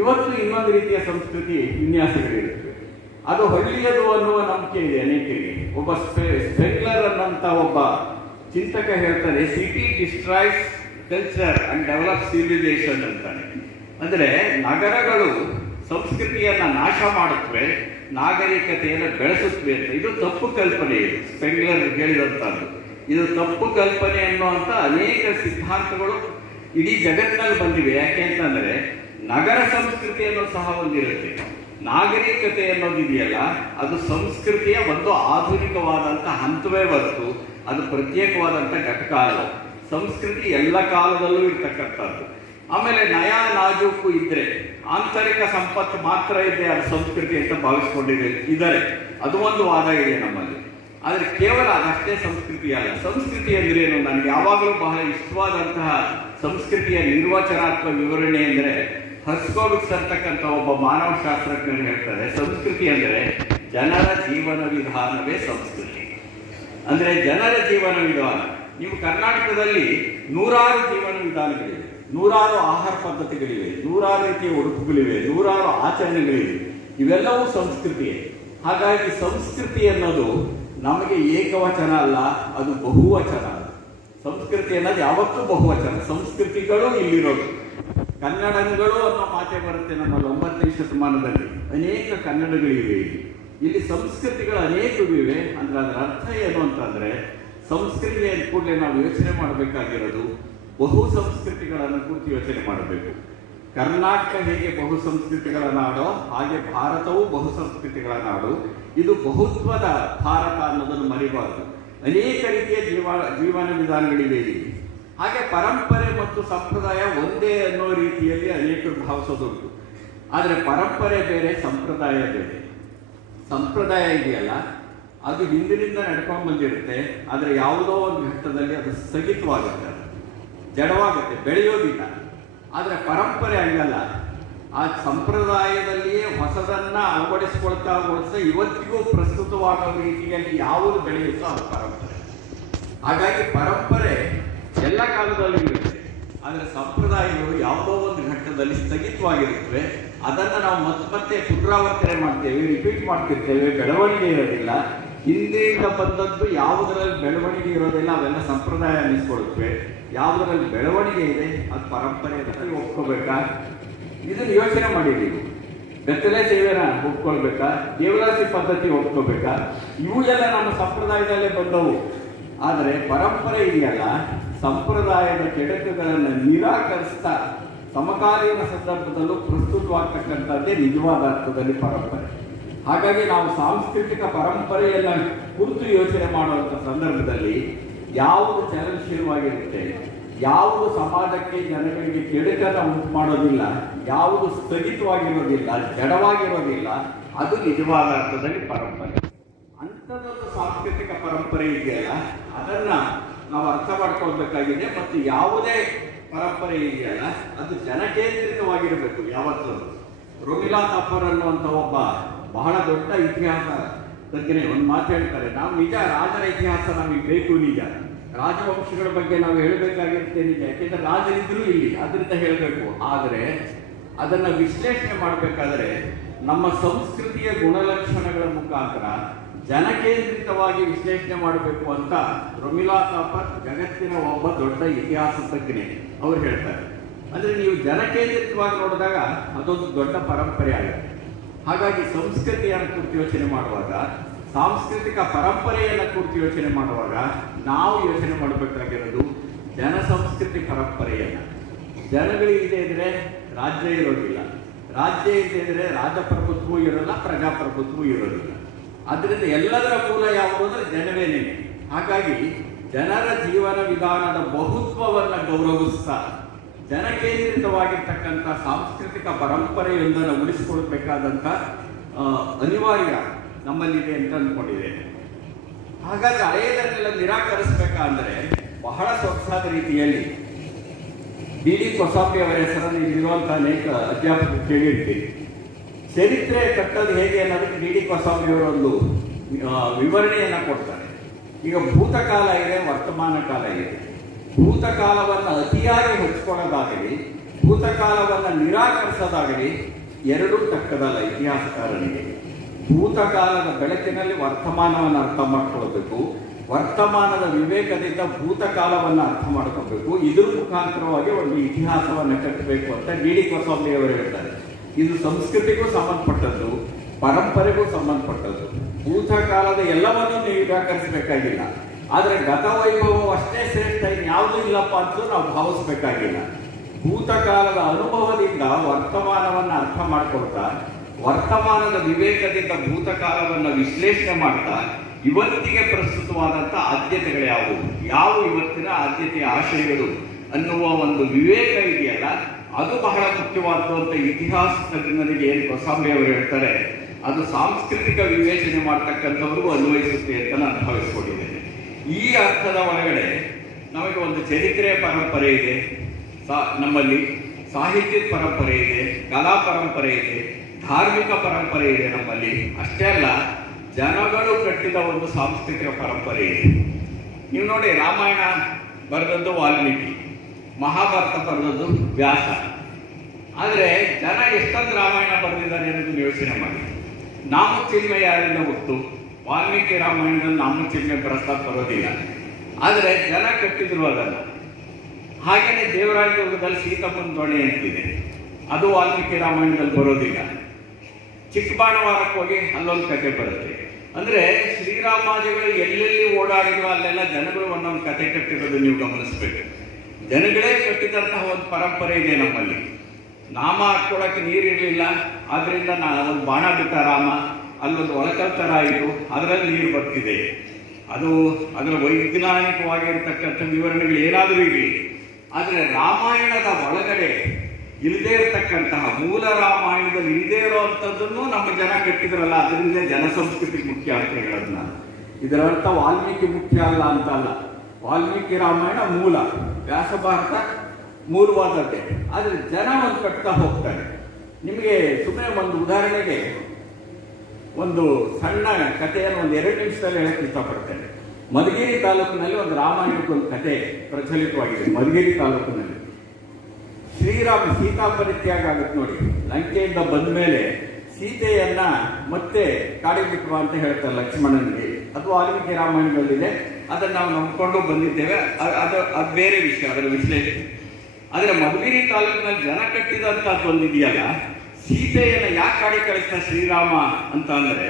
ಇವತ್ತು ಇನ್ನೊಂದು ರೀತಿಯ ಸಂಸ್ಕೃತಿ ವಿನ್ಯಾಸಗಳಿರುತ್ತವೆ. ಅದು ಹಳ್ಳಿಯದು ಅನ್ನುವ ನಂಬಿಕೆ ಇದೆ ಅನೇಕರಿಗೆ. ಒಬ್ಬ ಸ್ಪೆಂಗ್ಲರ್ ಅನ್ನಂತ ಒಬ್ಬ ಚಿಂತಕ ಹೇಳ್ತಾನೆ, city destroys culture and develop civilisation ಅಂತಾನೆ. ಅಂದರೆ ನಗರಗಳು ಸಂಸ್ಕೃತಿಯನ್ನ ನಾಶ ಮಾಡುತ್ತವೆ, ನಾಗರಿಕತೆಯನ್ನು ಬೆಳೆಸುತ್ತವೆ ಅಂತ. ಇದು ತಪ್ಪು ಕಲ್ಪನೆ. ಇದು ಸ್ಪೆಂಗ್ಲರ್ ಹೇಳಿದಂಥದ್ದು. ಇದು ತಪ್ಪು ಕಲ್ಪನೆ ಅನ್ನುವಂಥ ಅನೇಕ ಸಿದ್ಧಾಂತಗಳು ಇಡೀ ಜಗತ್ತಿನಲ್ಲಿ ಬಂದಿವೆ. ಯಾಕೆ ಅಂತಂದ್ರೆ ನಗರ ಸಂಸ್ಕೃತಿ ಅನ್ನೋದು ಸಹ ಒಂದಿರುತ್ತೆ. ನಾಗರಿಕತೆ ಅನ್ನೋದಿದೆಯಲ್ಲ, ಅದು ಸಂಸ್ಕೃತಿಯ ಒಂದು ಆಧುನಿಕವಾದಂಥ ಹಂತವೇ ಹೊರತು ಅದು ಪ್ರತ್ಯೇಕವಾದಂಥ ಘಟಕ ಅಲ್ಲ. ಸಂಸ್ಕೃತಿ ಎಲ್ಲ ಕಾಲದಲ್ಲೂ ಇರ್ತಕ್ಕಂಥದ್ದು. ಆಮೇಲೆ ನಯ ನಾಜೂಕು ಇದ್ರೆ, ಆಂತರಿಕ ಸಂಪತ್ತು ಮಾತ್ರ ಇದೆ ಅದು ಸಂಸ್ಕೃತಿ ಅಂತ ಭಾವಿಸ್ಕೊಂಡಿದ್ದಾರೆ. ಅದು ಒಂದು ವಾದ ಇದೆ ನಮ್ಮಲ್ಲಿ. ಆದರೆ ಕೇವಲ ಅದಷ್ಟೇ ಸಂಸ್ಕೃತಿ ಅಲ್ಲ. ಸಂಸ್ಕೃತಿ ಅಂದ್ರೆ ಏನು? ನನಗೆ ಯಾವಾಗಲೂ ಬಹಳ ಇಷ್ಟವಾದಂತಹ ಸಂಸ್ಕೃತಿಯ ನಿರ್ವಚನಾತ್ಮಕ ವಿವರಣೆ ಅಂದರೆ ಹರ್ಸ್ಕೋವಿಕ್ಸ್ ಅಂತಕ್ಕಂಥ ಒಬ್ಬ ಮಾನವ ಶಾಸ್ತ್ರಜ್ಞರು ಹೇಳ್ತಾರೆ, ಸಂಸ್ಕೃತಿ ಅಂದರೆ ಜನರ ಜೀವನ ವಿಧಾನವೇ ಸಂಸ್ಕೃತಿ. ಅಂದರೆ ಜನರ ಜೀವನ ವಿಧಾನ. ನೀವು ಕರ್ನಾಟಕದಲ್ಲಿ ನೂರಾರು ಜೀವನ ವಿಧಾನಗಳಿವೆ, ನೂರಾರು ಆಹಾರ ಪದ್ಧತಿಗಳಿವೆ, ನೂರಾರು ರೀತಿಯ ಉಡುಪುಗಳಿವೆ, ನೂರಾರು ಆಚರಣೆಗಳಿವೆ. ಇವೆಲ್ಲವೂ ಸಂಸ್ಕೃತಿಯೇ. ಹಾಗಾಗಿ ಸಂಸ್ಕೃತಿ ಅನ್ನೋದು ನಮಗೆ ಏಕವಚನ ಅಲ್ಲ, ಅದು ಬಹುವಚನ. ಸಂಸ್ಕೃತಿ ಅನ್ನೋದು ಯಾವತ್ತೂ ಬಹುವಚನ. ಸಂಸ್ಕೃತಿಗಳು ಇಲ್ಲಿರೋದು. ಕನ್ನಡಗಳು ಅನ್ನೋ ಮಾತೆ ಬರುತ್ತೆ ನಮ್ಮಲ್ಲಿ. 9ನೇ ಶತಮಾನದಲ್ಲಿ ಅನೇಕ ಕನ್ನಡಗಳಿವೆ. ಇಲ್ಲಿ ಸಂಸ್ಕೃತಿಗಳು ಅನೇಕವಿವೆ. ಅಂದ್ರೆ ಅದರ ಅರ್ಥ ಏನು ಅಂತಂದ್ರೆ, ಸಂಸ್ಕೃತಿ ಅಂದ ಕೂಡಲೇ ನಾವು ಯೋಚನೆ ಮಾಡಬೇಕಾಗಿರೋದು ಬಹು ಸಂಸ್ಕೃತಿಗಳನ್ನು ಕುರಿತು ಯೋಚನೆ ಮಾಡಬೇಕು. ಕರ್ನಾಟಕ ಹೇಗೆ ಬಹು ಸಂಸ್ಕೃತಿಗಳ ನಾಡೋ ಹಾಗೆ ಭಾರತವು ಬಹು ಸಂಸ್ಕೃತಿಗಳ ನಾಡು. ಇದು ಬಹುತ್ವದ ಭಾರತ ಅನ್ನೋದನ್ನು ಮರಿಬಾರದು. ಅನೇಕ ರೀತಿಯ ಜೀವನ ವಿಧಾನಗಳಿವೆ ಇಲ್ಲಿ. ಹಾಗೆ ಪರಂಪರೆ ಮತ್ತು ಸಂಪ್ರದಾಯ ಒಂದೇ ಅನ್ನೋ ರೀತಿಯಲ್ಲಿ ಅನೇಕರು ಭಾವಿಸೋದುಂಟು. ಆದರೆ ಪರಂಪರೆ ಬೇರೆ, ಸಂಪ್ರದಾಯ ಬೇರೆ. ಸಂಪ್ರದಾಯ ಇದೆಯಲ್ಲ, ಅದು ಹಿಂದಿನಿಂದ ನಡ್ಕೊಂಡು ಬಂದಿರುತ್ತೆ. ಆದರೆ ಯಾವುದೋ ಒಂದು ಘಟ್ಟದಲ್ಲಿ ಅದು ಸ್ಥಗಿತವಾಗುತ್ತೆ, ಜಡವಾಗುತ್ತೆ, ಬೆಳೆಯೋದಿಲ್ಲ. ಆದರೆ ಪರಂಪರೆ ಹಂಗಲ್ಲ. ಆ ಸಂಪ್ರದಾಯದಲ್ಲಿಯೇ ಹೊಸದನ್ನ ಅಳವಡಿಸ್ಕೊಳ್ತಾ ಇವತ್ತಿಗೂ ಪ್ರಸ್ತುತವಾಗೋ ರೀತಿಯಲ್ಲಿ ಯಾವುದು ಬೆಳೆಯುತ್ತೋ ಅದು ಪರಂಪರೆ. ಹಾಗಾಗಿ ಪರಂಪರೆ ಎಲ್ಲ ಕಾಲದಲ್ಲೂ ಇರುತ್ತೆ. ಆದರೆ ಸಂಪ್ರದಾಯಗಳು ಯಾವುದೋ ಒಂದು ಘಟ್ಟದಲ್ಲಿ ಸ್ಥಗಿತವಾಗಿರುತ್ತವೆ. ಅದನ್ನು ನಾವು ಮತ್ತೆ ಪುನರಾವರ್ತನೆ ಮಾಡ್ತೇವೆ, ರಿಪೀಟ್ ಮಾಡ್ತಿರ್ತೇವೆ. ಬೆಳವಣಿಗೆ ಇರೋದಿಲ್ಲ. ಹಿಂದಿನಿಂದ ಬಂದದ್ದು ಯಾವುದರಲ್ಲಿ ಬೆಳವಣಿಗೆ ಇರೋದಿಲ್ಲ ಅವೆಲ್ಲ ಸಂಪ್ರದಾಯ ಅನ್ನಿಸ್ಕೊಳುತ್ತವೆ. ಯಾವುದರಲ್ಲಿ ಬೆಳವಣಿಗೆ ಇದೆ ಅದು ಪರಂಪರೆ ಅಂತ ಒಪ್ಕೋಬೇಕಾ? ಇದನ್ನು ಯೋಚನೆ ಮಾಡಿ. ನೀವು ಬೆತ್ತಲೆ ಸೇವೆನ ಒಪ್ಕೊಳ್ಬೇಕಾ? ದೇವದಾಸಿ ಪದ್ಧತಿ ಒಪ್ಕೋಬೇಕಾ? ಇವು ಎಲ್ಲ ನಮ್ಮ ಸಂಪ್ರದಾಯದಲ್ಲೇ ಬಂದವು. ಆದರೆ ಪರಂಪರೆ ಇದೆಯಲ್ಲ, ಸಂಪ್ರದಾಯದ ಕೆಡಕುಗಳನ್ನು ನಿರಾಕರಿಸ್ತಾ ಸಮಕಾಲೀನ ಸಂದರ್ಭದಲ್ಲೂ ಪ್ರಸ್ತುತವಾಗ್ತಕ್ಕಂಥದ್ದೇ ನಿಜವಾದ ಅರ್ಥದಲ್ಲಿ ಪರಂಪರೆ. ಹಾಗಾಗಿ ನಾವು ಸಾಂಸ್ಕೃತಿಕ ಪರಂಪರೆಯನ್ನು ಕುರಿತು ಯೋಚನೆ ಮಾಡುವಂಥ ಸಂದರ್ಭದಲ್ಲಿ ಯಾವುದು ಚಲನಶೀಲವಾಗಿರುತ್ತೆ, ಯಾವುದು ಸಮಾಜಕ್ಕೆ ಜನಗಳಿಗೆ ಕೆಡುಕನ್ನು ಉಂಟು ಮಾಡೋದಿಲ್ಲ, ಯಾವುದು ಸ್ಥಗಿತವಾಗಿರೋದಿಲ್ಲ, ಜಡವಾಗಿರೋದಿಲ್ಲ, ಅದು ನಿಜವಾದ ಅರ್ಥದಲ್ಲಿ ಪರಂಪರೆ. ಅಂಥದ್ದೊಂದು ಸಾಂಸ್ಕೃತಿಕ ಪರಂಪರೆ ಇದೆಯಲ್ಲ, ಅದನ್ನು ನಾವು ಅರ್ಥ ಮಾಡ್ಕೊಳ್ಬೇಕಾಗಿದೆ. ಮತ್ತು ಯಾವುದೇ ಪರಂಪರೆ ಇದೆಯಲ್ಲ ಅದು ಜನಕೇಂದ್ರಿತವಾಗಿರಬೇಕು ಯಾವತ್ತೂ. ರೋಮಿಲಾ ಥಾಪರ್ ಅನ್ನುವಂಥ ಒಬ್ಬ ಬಹಳ ದೊಡ್ಡ ಇತಿಹಾಸ ತಜ್ಞನೆ ಒಂದು ಮಾತು ಹೇಳ್ತಾರೆ, ನಾವು ನಿಜ ರಾಜರ ಇತಿಹಾಸ ನಮಗೆ ಬೇಕು, ನಿಜ ರಾಜವಂಶಗಳ ಬಗ್ಗೆ ನಾವು ಹೇಳಬೇಕಾಗಿರುತ್ತೆ ನಿಜ, ಯಾಕೆಂದ್ರೆ ರಾಜರಿದ್ರೂ ಇಲ್ಲಿ ಅದರಿಂದ ಹೇಳಬೇಕು. ಆದರೆ ಅದನ್ನು ವಿಶ್ಲೇಷಣೆ ಮಾಡಬೇಕಾದ್ರೆ ನಮ್ಮ ಸಂಸ್ಕೃತಿಯ ಗುಣಲಕ್ಷಣಗಳ ಮುಖಾಂತರ ಜನಕೇಂದ್ರಿತವಾಗಿ ವಿಶ್ಲೇಷಣೆ ಮಾಡಬೇಕು ಅಂತ ರೋಮಿಲಾ ಥಾಪರ್ ಜಗತ್ತಿನ ಒಬ್ಬ ದೊಡ್ಡ ಇತಿಹಾಸ ತಜ್ಞನೆ ಅವ್ರು ಹೇಳ್ತಾರೆ. ಅಂದರೆ ನೀವು ಜನಕೇಂದ್ರಿತವಾಗಿ ನೋಡಿದಾಗ ಅದೊಂದು ದೊಡ್ಡ ಪರಂಪರೆ ಆಗುತ್ತೆ. ಹಾಗಾಗಿ ಸಂಸ್ಕೃತಿಯನ್ನು ಕುರಿತು ಯೋಚನೆ ಮಾಡುವಾಗ, ಸಾಂಸ್ಕೃತಿಕ ಪರಂಪರೆಯನ್ನು ಕುರಿತು ಯೋಚನೆ ಮಾಡುವಾಗ ನಾವು ಯೋಚನೆ ಮಾಡಬೇಕಾಗಿರೋದು ಜನ ಸಂಸ್ಕೃತಿ ಪರಂಪರೆಯನ್ನು. ಜನಗಳಿಲ್ಲದೆ ಇದ್ರೆ ರಾಜ್ಯ ಇರೋದಿಲ್ಲ, ರಾಜ್ಯ ಇಲ್ಲದೆ ಇದ್ರೆ ರಾಜಪ್ರಭುತ್ವವೂ ಇರೋಲ್ಲ, ಪ್ರಜಾಪ್ರಭುತ್ವವೂ ಇರೋದಿಲ್ಲ. ಅದರಿಂದ ಎಲ್ಲದರ ಮೂಲ ಯಾವುದು ಅಂದರೆ ಜನವೇನೇ. ಹಾಗಾಗಿ ಜನರ ಜೀವನ ವಿಧಾನದ ಬಹುತ್ವವನ್ನು ಗೌರವಿಸ್ತಾ ಜನಕೇಂದ್ರಿತವಾಗಿರ್ತಕ್ಕಂಥ ಸಾಂಸ್ಕೃತಿಕ ಪರಂಪರೆಯೊಂದನ್ನು ಉಳಿಸಿಕೊಳ್ಬೇಕಾದಂಥ ಅನಿವಾರ್ಯ ನಮ್ಮಲ್ಲಿದೆ ಅಂತ ಅಂದ್ಕೊಂಡಿದ್ದೇನೆ. ಹಾಗಾಗಿ ಹಳೆಯದನ್ನೆಲ್ಲ ನಿರಾಕರಿಸಬೇಕಾದ್ರೆ ಬಹಳ ಸೊಗಸಾದ ರೀತಿಯಲ್ಲಿ ಡಿ ಕೊಸಾಂಬಿ ಅವರ ಹೆಸರನ್ನು ಇಲ್ಲಿರುವಂಥ ಅನೇಕ ಅಧ್ಯಾಪಕರು ಕೇಳಿರ್ತೀರಿ. ಚರಿತ್ರೆ ಕಟ್ಟೋದು ಹೇಗೆ ಅನ್ನೋದಕ್ಕೆ ಡಿ ಕೊಸಾಂಬಿ ಅವರೊಂದು ವಿವರಣೆಯನ್ನು ಕೊಡ್ತಾರೆ. ಈಗ ಭೂತಕಾಲ ಇದೆ, ವರ್ತಮಾನ ಕಾಲ ಇದೆ. ಭೂತಕಾಲವನ್ನು ಅತಿಯಾಗಿ ಹೊಚ್ಕೊಳ್ಳೋದಾಗಲಿ, ಭೂತಕಾಲವನ್ನು ನಿರಾಕರಿಸೋದಾಗಲಿ ಎರಡೂ ತಕ್ಕದಲ್ಲ ಇತಿಹಾಸಕಾರನಿಗೆ. ಭೂತಕಾಲದ ಬೆಳಕಿನಲ್ಲಿ ವರ್ತಮಾನವನ್ನು ಅರ್ಥ ಮಾಡ್ಕೊಳ್ಬೇಕು, ವರ್ತಮಾನದ ವಿವೇಕದಿಂದ ಭೂತಕಾಲವನ್ನು ಅರ್ಥ ಮಾಡ್ಕೋಬೇಕು. ಇದ್ರ ಮುಖಾಂತರವಾಗಿ ಒಂದು ಇತಿಹಾಸವನ್ನು ಕಟ್ಟಬೇಕು ಅಂತ ಡಿ ಕೊಸಾಂಬಿ ಅವರು ಹೇಳ್ತಾರೆ. ಇದು ಸಂಸ್ಕೃತಿಗೂ ಸಂಬಂಧಪಟ್ಟದ್ದು, ಪರಂಪರೆಗೂ ಸಂಬಂಧಪಟ್ಟದ್ದು. ಭೂತಕಾಲದ ಎಲ್ಲವನ್ನೂ ನೀವು ನಿರಾಕರಿಸಬೇಕಾಗಿಲ್ಲ, ಆದರೆ ಗತವೈಭವ ಅಷ್ಟೇ ಶ್ರೇಷ್ಠ, ಇನ್ಯಾವುದೂ ಇಲ್ಲಪ್ಪ ಅಂತ ನಾವು ಭಾವಿಸ್ಬೇಕಾಗಿಲ್ಲ. ಭೂತಕಾಲದ ಅನುಭವದಿಂದ ವರ್ತಮಾನವನ್ನು ಅರ್ಥ ಮಾಡ್ಕೊಳ್ತಾ, ವರ್ತಮಾನದ ವಿವೇಕದಿಂದ ಭೂತಕಾಲವನ್ನು ವಿಶ್ಲೇಷಣೆ ಮಾಡ್ತಾ ಇವತ್ತಿಗೆ ಪ್ರಸ್ತುತವಾದಂಥ ಆದ್ಯತೆಗಳು ಯಾವುವು, ಯಾವ ಇವತ್ತಿನ ಆದ್ಯತೆಯ ಆಶಯಗಳು ಅನ್ನುವ ಒಂದು ವಿವೇಕ ಇದೆಯಲ್ಲ, ಅದು ಬಹಳ ಮುಖ್ಯವಾದ್ದು ಅಂತ ಇತಿಹಾಸ ತಜ್ಞರಿಗೆ ಏನು ಕೊಸಾಂಬಿ ಅವರು ಹೇಳ್ತಾರೆ, ಅದು ಸಾಂಸ್ಕೃತಿಕ ವಿವೇಚನೆ ಮಾಡ್ತಕ್ಕಂಥವ್ರಿಗೂ ಅನ್ವಯಿಸುತ್ತೆ ಅಂತ ನಾನು ಭಾವಿಸ್ಕೊಂಡಿದ್ದೇನೆ. ಈ ಅರ್ಥದ ಒಳಗಡೆ ನಮಗೆ ಒಂದು ಚರಿತ್ರೆಯ ಪರಂಪರೆ ಇದೆ, ನಮ್ಮಲ್ಲಿ ಸಾಹಿತ್ಯದ ಪರಂಪರೆ ಇದೆ, ಕಲಾ ಪರಂಪರೆ ಇದೆ, ಧಾರ್ಮಿಕ ಪರಂಪರೆ ಇದೆ ನಮ್ಮಲ್ಲಿ. ಅಷ್ಟೇ ಅಲ್ಲ, ಜನಗಳು ಕಟ್ಟಿದ ಒಂದು ಸಾಂಸ್ಕೃತಿಕ ಪರಂಪರೆ ಇದೆ. ನೀವು ನೋಡಿ, ರಾಮಾಯಣ ಬರೆದದ್ದು ವಾಲ್ಮೀಕಿ, ಮಹಾಭಾರತ ಬರೆದದ್ದು ವ್ಯಾಸ. ಆದರೆ ಜನ ಎಷ್ಟೊಂದು ರಾಮಾಯಣ ಬರೆದಿದ್ದಾರೆ ಅನ್ನೋದನ್ನು ಯೋಚನೆ ಮಾಡಿ. ನಾಮಚಿಲ್ಮೆ ಯಾರಿಂದ ಗೊತ್ತು? ವಾಲ್ಮೀಕಿ ರಾಮಾಯಣದಲ್ಲಿ ನಾಮಚಿಲ್ಮೆ ಪ್ರಸ್ತಾಪ ಬರೋದಿಲ್ಲ, ಆದರೆ ಜನ ಕಟ್ಟಿದ್ರು ಅದನ್ನು. ಹಾಗೆಯೇ ದೇವರಾಯ ದುರ್ಗದಲ್ಲಿ ಸೀತಮ್ಮನ ದೊಣೆ ಅಂತಿದೆ, ಅದು ವಾಲ್ಮೀಕಿ ರಾಮಾಯಣದಲ್ಲಿ ಬರೋದಿಲ್ಲ. ಚಿಕ್ಕಬಾಣವಾರಕ್ಕೆ ಹೋಗಿ ಅಲ್ಲೊಂದು ಕತೆ ಬರುತ್ತೆ. ಅಂದರೆ ಶ್ರೀರಾಮಾದಿಗಳು ಎಲ್ಲೆಲ್ಲಿ ಓಡಾಡಿದ್ರು ಅಲ್ಲೆಲ್ಲ ಜನಗಳು ಒಂದೊಂದು ಕತೆ ಕಟ್ಟಿರೋದು ನೀವು ಗಮನಿಸ್ಬೇಕು. ಜನಗಳೇ ಕಟ್ಟಿದಂತಹ ಒಂದು ಪರಂಪರೆ ಇದೆ ನಮ್ಮಲ್ಲಿ. ನಾಮ ಹಾಕ್ಕೊಳ್ಳೋಕ್ಕೆ ನೀರಿರಲಿಲ್ಲ, ಆದ್ದರಿಂದ ಒಂದು ಬಾಣ ಬಿಟ್ಟ ರಾಮ, ಅಲ್ಲೊಂದು ಒಳಕಲ್ ಥರ ಆಯಿತು, ಅದರಲ್ಲಿ ನೀರು ಬರ್ತಿದೆ. ಅದು ಅದರ ವೈಜ್ಞಾನಿಕವಾಗಿರ್ತಕ್ಕಂಥ ವಿವರಣೆಗಳು ಏನಾದರೂ ಇರಲಿ, ಆದರೆ ರಾಮಾಯಣದ ಒಳಗಡೆ ಇಲ್ಲದೇ ಇರತಕ್ಕಂತಹ ಮೂಲ ರಾಮಾಯಣದಲ್ಲಿ ಇಲ್ಲದೇ ಇರುವಂಥದ್ದನ್ನು ನಮ್ಮ ಜನ ಕಟ್ಟಿದ್ರಲ್ಲ, ಅದರಿಂದ ಜನ ಸಂಸ್ಕೃತಿ ಮುಖ್ಯ ಅಂತ ಹೇಳೋದು ನಾನು. ಇದರ ಅರ್ಥ ವಾಲ್ಮೀಕಿ ಮುಖ್ಯ ಅಲ್ಲ ಅಂತ ಅಲ್ಲ. ವಾಲ್ಮೀಕಿ ರಾಮಾಯಣ ಮೂಲ, ವ್ಯಾಸ ಭಾರತ ಮೂಲವಾದದ್ದೇ. ಆದರೆ ಜನ ಒಂದು ಕಟ್ತಾ ಹೋಗ್ತಾರೆ. ನಿಮಗೆ ಸುಮ್ಮನೆ ಒಂದು ಉದಾಹರಣೆಗೆ ಒಂದು ಸಣ್ಣ ಕಥೆಯನ್ನು ಒಂದು 2 ನಿಮಿಷದಲ್ಲಿ ಹೇಳಕ್ಕೆ ಇಷ್ಟಪಡ್ತೇನೆ. ಮಧುಗಿರಿ ತಾಲೂಕಿನಲ್ಲಿ ಒಂದು ರಾಮಾಯಣಕ್ಕೊಂದು ಕಥೆ ಪ್ರಚಲಿತವಾಗಿದೆ. ಮಧುಗಿರಿ ತಾಲೂಕಿನಲ್ಲಿ ಶ್ರೀರಾಮ ಸೀತಾ ಪರಿತ್ಯಾಗ ಆಗುತ್ತೆ ನೋಡಿ. ಲಂಕೆಯಿಂದ ಬಂದ ಮೇಲೆ ಸೀತೆಯನ್ನ ಮತ್ತೆ ಕಾಡಿಗೆ ಬಿಟ್ಟುವ ಅಂತ ಹೇಳ್ತಾರೆ ಲಕ್ಷ್ಮಣನಿಗೆ. ಅದು ವಾಲ್ಮೀಕಿ ರಾಮಾಯಣದಲ್ಲಿದೆ, ಅದನ್ನು ನಾವು ನಂಬಿಕೊಂಡು ಬಂದಿದ್ದೇವೆ. ಅದು ಬೇರೆ ವಿಷಯ, ಅದರ ವಿಶ್ಲೇಷಣೆ. ಆದರೆ ಮಧುಗಿರಿ ತಾಲೂಕಿನಲ್ಲಿ ಜನ ಕಟ್ಟಿದಂಥದ್ದು ಒಂದಿದೆಯಲ್ಲ, ಸೀತೆಯನ್ನು ಯಾಕೆ ಕಾಡಿಗೆ ಕಳಿಸ್ತಾ ಶ್ರೀರಾಮ ಅಂತ ಅಂದರೆ,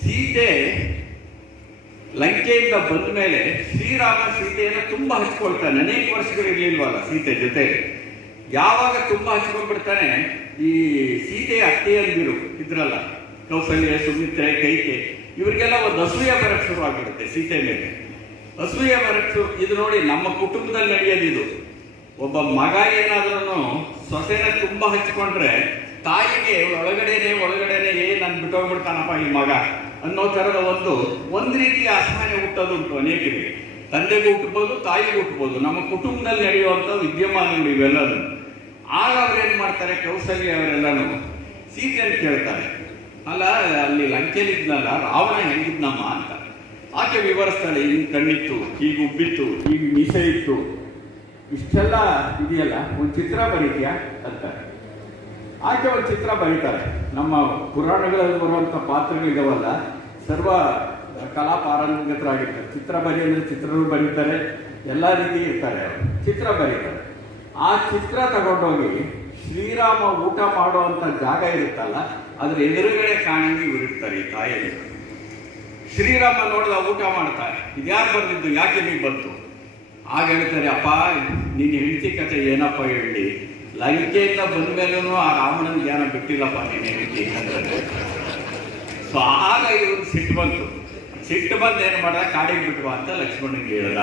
ಸೀತೆ ಲಂಕೆಯಿಂದ ಬಂದ ಮೇಲೆ ಶ್ರೀರಾಮ ಸೀತೆಯನ್ನು ತುಂಬಾ ಹಚ್ಕೊಳ್ತಾನೆ. ಅನೇಕ ವರ್ಷಗಳು ಇರ್ಲಿಲ್ವಲ್ಲ ಸೀತೆ ಜೊತೆ. ಯಾವಾಗ ತುಂಬಾ ಹಚ್ಕೊಂಡ್ಬಿಡ್ತಾನೆ, ಈ ಸೀತೆಯ ಅತ್ತೆಯಂದಿರು ಇದ್ರಲ್ಲ, ಕೌಸಲ್ಯ, ಸುಮಿತ್ರೆ, ಕೈಕೆ, ಇವರಿಗೆಲ್ಲ ಒಂದು ಅಸೂಯೆ ಬರಕ್ಕೆ ಶುರುವಾಗಿರುತ್ತೆ ಸೀತೆ ಮೇಲೆ. ಅಸೂಯೆ ಬರಕ್ಕೆ ಇದು ನೋಡಿ, ನಮ್ಮ ಕುಟುಂಬದಲ್ಲಿ ನಡೆಯೋದಿದು. ಒಬ್ಬ ಮಗ ಏನಾದ್ರೂ ಸೊಸೆನ ತುಂಬಾ ಹಚ್ಕೊಂಡ್ರೆ ತಾಯಿಗೆ ಒಳಗಡೆನೆ ನನ್ ಬಿಟ್ಟೋಗ್ಬಿಡ್ತಾನಪ್ಪ ಈ ಮಗ ಅನ್ನೋ ಥರದ ಒಂದು ರೀತಿಯ ಅಸಹನೆ ಹುಟ್ಟೋದುಂಟು ಅನೇಕರಿಗೆ. ತಂದೆಗೂ ಹುಟ್ಟಬಹುದು, ತಾಯಿಗೂ ಹುಟ್ಟಬಹುದು. ನಮ್ಮ ಕುಟುಂಬದಲ್ಲಿ ನಡೆಯುವಂಥ ವಿದ್ಯಮಾನಗಳು ಇವೆಲ್ಲರೂ. ಆಗ ಅವ್ರೇನು ಮಾಡ್ತಾರೆ, ಕೌಸಲ್ಯ ಅವರೆಲ್ಲನೂ ಸೀತೆಯನ್ನು ಕೇಳ್ತಾರೆ, ಅಲ್ಲ ಅಲ್ಲಿ ಲಂಕೆಯಲ್ಲಿ ಇದ್ನಲ್ಲ ರಾವಣ ಹೆಂಗಿದ್ನಮ್ಮ ಅಂತ. ಆಕೆ ವಿವರಿಸ್ತಾಳೆ, ಹಿಂಗೆ ಕಣ್ಣಿತ್ತು, ಹೀಗೆ ಉಬ್ಬಿತ್ತು, ಹೀಗೆ ಮೀಸೆ ಇತ್ತು, ಇಷ್ಟೆಲ್ಲ ಇದೆಯಲ್ಲ, ಒಂದು ಚಿತ್ರ ಬರೀತೀಯಾ ಅಂತಾರೆ. ಆಕೆ ಒಂದು ಚಿತ್ರ ಬರೀತಾರೆ. ನಮ್ಮ ಪುರಾಣಗಳಲ್ಲಿ ಬರುವಂಥ ಪಾತ್ರಗಳಿಗವಲ್ಲ, ಸರ್ವ ಕಲಾ ಪಾರಂಗತರಾಗಿರ್ತಾರೆ. ಚಿತ್ರ ಬರಿ ಅಂದರೆ ಚಿತ್ರಗಳು ಬರೀತಾರೆ, ಎಲ್ಲ ರೀತಿ ಇರ್ತಾರೆ. ಚಿತ್ರ ಬರೀತಾರೆ. ಆ ಚಿತ್ರ ತಗೊಂಡೋಗಿ ಶ್ರೀರಾಮ ಊಟ ಮಾಡುವಂಥ ಜಾಗ ಇರುತ್ತಲ್ಲ, ಅದ್ರ ಎದುರುಗಡೆ ಕಾಣಂಗಿ ಇವಿರ್ತಾರೆ ಈ ತಾಯಿಯಲ್ಲಿ. ಶ್ರೀರಾಮ ನೋಡಿದ ಊಟ ಮಾಡ್ತಾರೆ. ಇದ್ಯಾರು ಬಂದಿದ್ದು, ಯಾಕೆ ನೀವು ಬಂತು? ಆಗ ಹೇಳ್ತಾರೆ, ಅಪ್ಪ ನಿನ್ನ ಹೆಂಡತಿ ಕಥೆ ಏನಪ್ಪ ಹೇಳಿ, ಲಂಕೆಯಿಂದ ಬಂದ ಮೇಲೂ ಆ ರಾಮನ ಜ್ಞಾನ ಬಿಟ್ಟಿಲ್ಲಪ್ಪ ನೀನು ಹೆಂಡತಿ ಅಂದ್ರೆ. ಸೊ ಆಗ ಇವ್ರು ಸಿಟ್ಟು ಬಂತು ಏನು ಮಾಡ್ದ, ಕಾಡಿಗೆ ಬಿಟ್ಟುವ ಅಂತ ಲಕ್ಷ್ಮಣನಿಗೆ ಹೇಳ್ದ.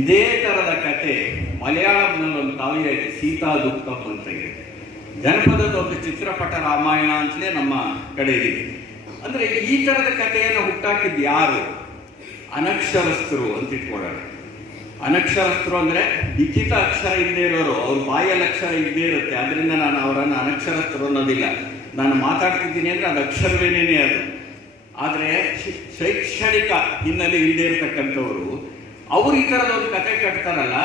ಇದೇ ಥರದ ಕತೆ ಮಲಯಾಳಂನಲ್ಲಿ ಒಂದು ಕಾವ್ಯ ಇದೆ, ಸೀತಾ ದುಃಖಂ ಅಂತ ಇದೆ. ಜನಪದದ ಒಂದು ಚಿತ್ರಪಟ ರಾಮಾಯಣ ಅಂತಲೇ ನಮ್ಮ ಕಡೆ ಇದೆ. ಅಂದರೆ ಈ ಥರದ ಕಥೆಯನ್ನು ಹುಟ್ಟಾಕಿದ್ದು ಯಾರು? ಅನಕ್ಷರಸ್ಥರು ಅಂತ ಇಟ್ಕೊಳ್ಳೋಣ. ಅನಕ್ಷರಸ್ಥರು ಅಂದರೆ ಲಿಖಿತ ಅಕ್ಷರ ಇಲ್ಲದೆ ಇರೋರು, ಅವ್ರ ಬಾಯಲ್ಲಿ ಅಕ್ಷರ ಇಲ್ಲದೆ ಇರುತ್ತೆ. ಅದರಿಂದ ನಾನು ಅವರನ್ನು ಅನಕ್ಷರಸ್ಥರು ಅನ್ನೋದಿಲ್ಲ. ನಾನು ಮಾತಾಡ್ತಿದ್ದೀನಿ ಅಂದರೆ ಅದು ಅಕ್ಷರವೇನೇ ಅದು. ಆದರೆ ಶೈಕ್ಷಣಿಕ ಹಿನ್ನೆಲೆ ಇಲ್ಲದೆ ಇರತಕ್ಕಂಥವ್ರು ಅವರು ಈ ಥರದ ಒಂದು ಕತೆ ಕಟ್ತಾರಲ್ಲ.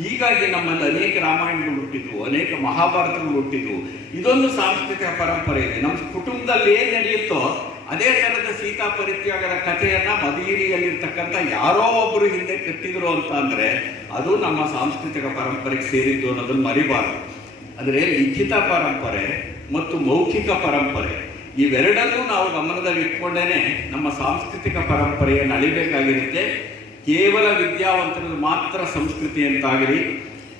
ಹೀಗಾಗಿ ನಮ್ಮಲ್ಲಿ ಅನೇಕ ರಾಮಾಯಣಗಳು ಹುಟ್ಟಿದ್ವು, ಅನೇಕ ಮಹಾಭಾರತಗಳು ಹುಟ್ಟಿದ್ವು. ಇದೊಂದು ಸಾಂಸ್ಕೃತಿಕ ಪರಂಪರೆ ಇದೆ. ನಮ್ಮ ಕುಟುಂಬದಲ್ಲಿ ಏನು ನಡೆಯುತ್ತೋ ಅದೇ ಥರದ ಸೀತಾ ಪರಿತ್ಯಾಗದ ಕಥೆಯನ್ನು ಮಧುಗಿರಿಯಲ್ಲಿರ್ತಕ್ಕಂಥ ಯಾರೋ ಒಬ್ಬರು ಹಿಂದೆ ಕಟ್ಟಿದ್ರು ಅಂತ ಅಂದರೆ ಅದು ನಮ್ಮ ಸಾಂಸ್ಕೃತಿಕ ಪರಂಪರೆಗೆ ಸೇರಿದ್ದು ಅನ್ನೋದನ್ನು ಮರಿಬಾರದು. ಅಂದರೆ ಲಿಖಿತ ಪರಂಪರೆ ಮತ್ತು ಮೌಖಿಕ ಪರಂಪರೆ ಇವೆರಡನ್ನೂ ನಾವು ಗಮನದಲ್ಲಿ ಇಟ್ಕೊಂಡೇನೆ ನಮ್ಮ ಸಾಂಸ್ಕೃತಿಕ ಪರಂಪರೆಯನ್ನು ಅಳಿಬೇಕಾಗಿರುತ್ತೆ. ಕೇವಲ ವಿದ್ಯಾವಂತರದ್ದು ಮಾತ್ರ ಸಂಸ್ಕೃತಿ ಅಂತಾಗಲಿ,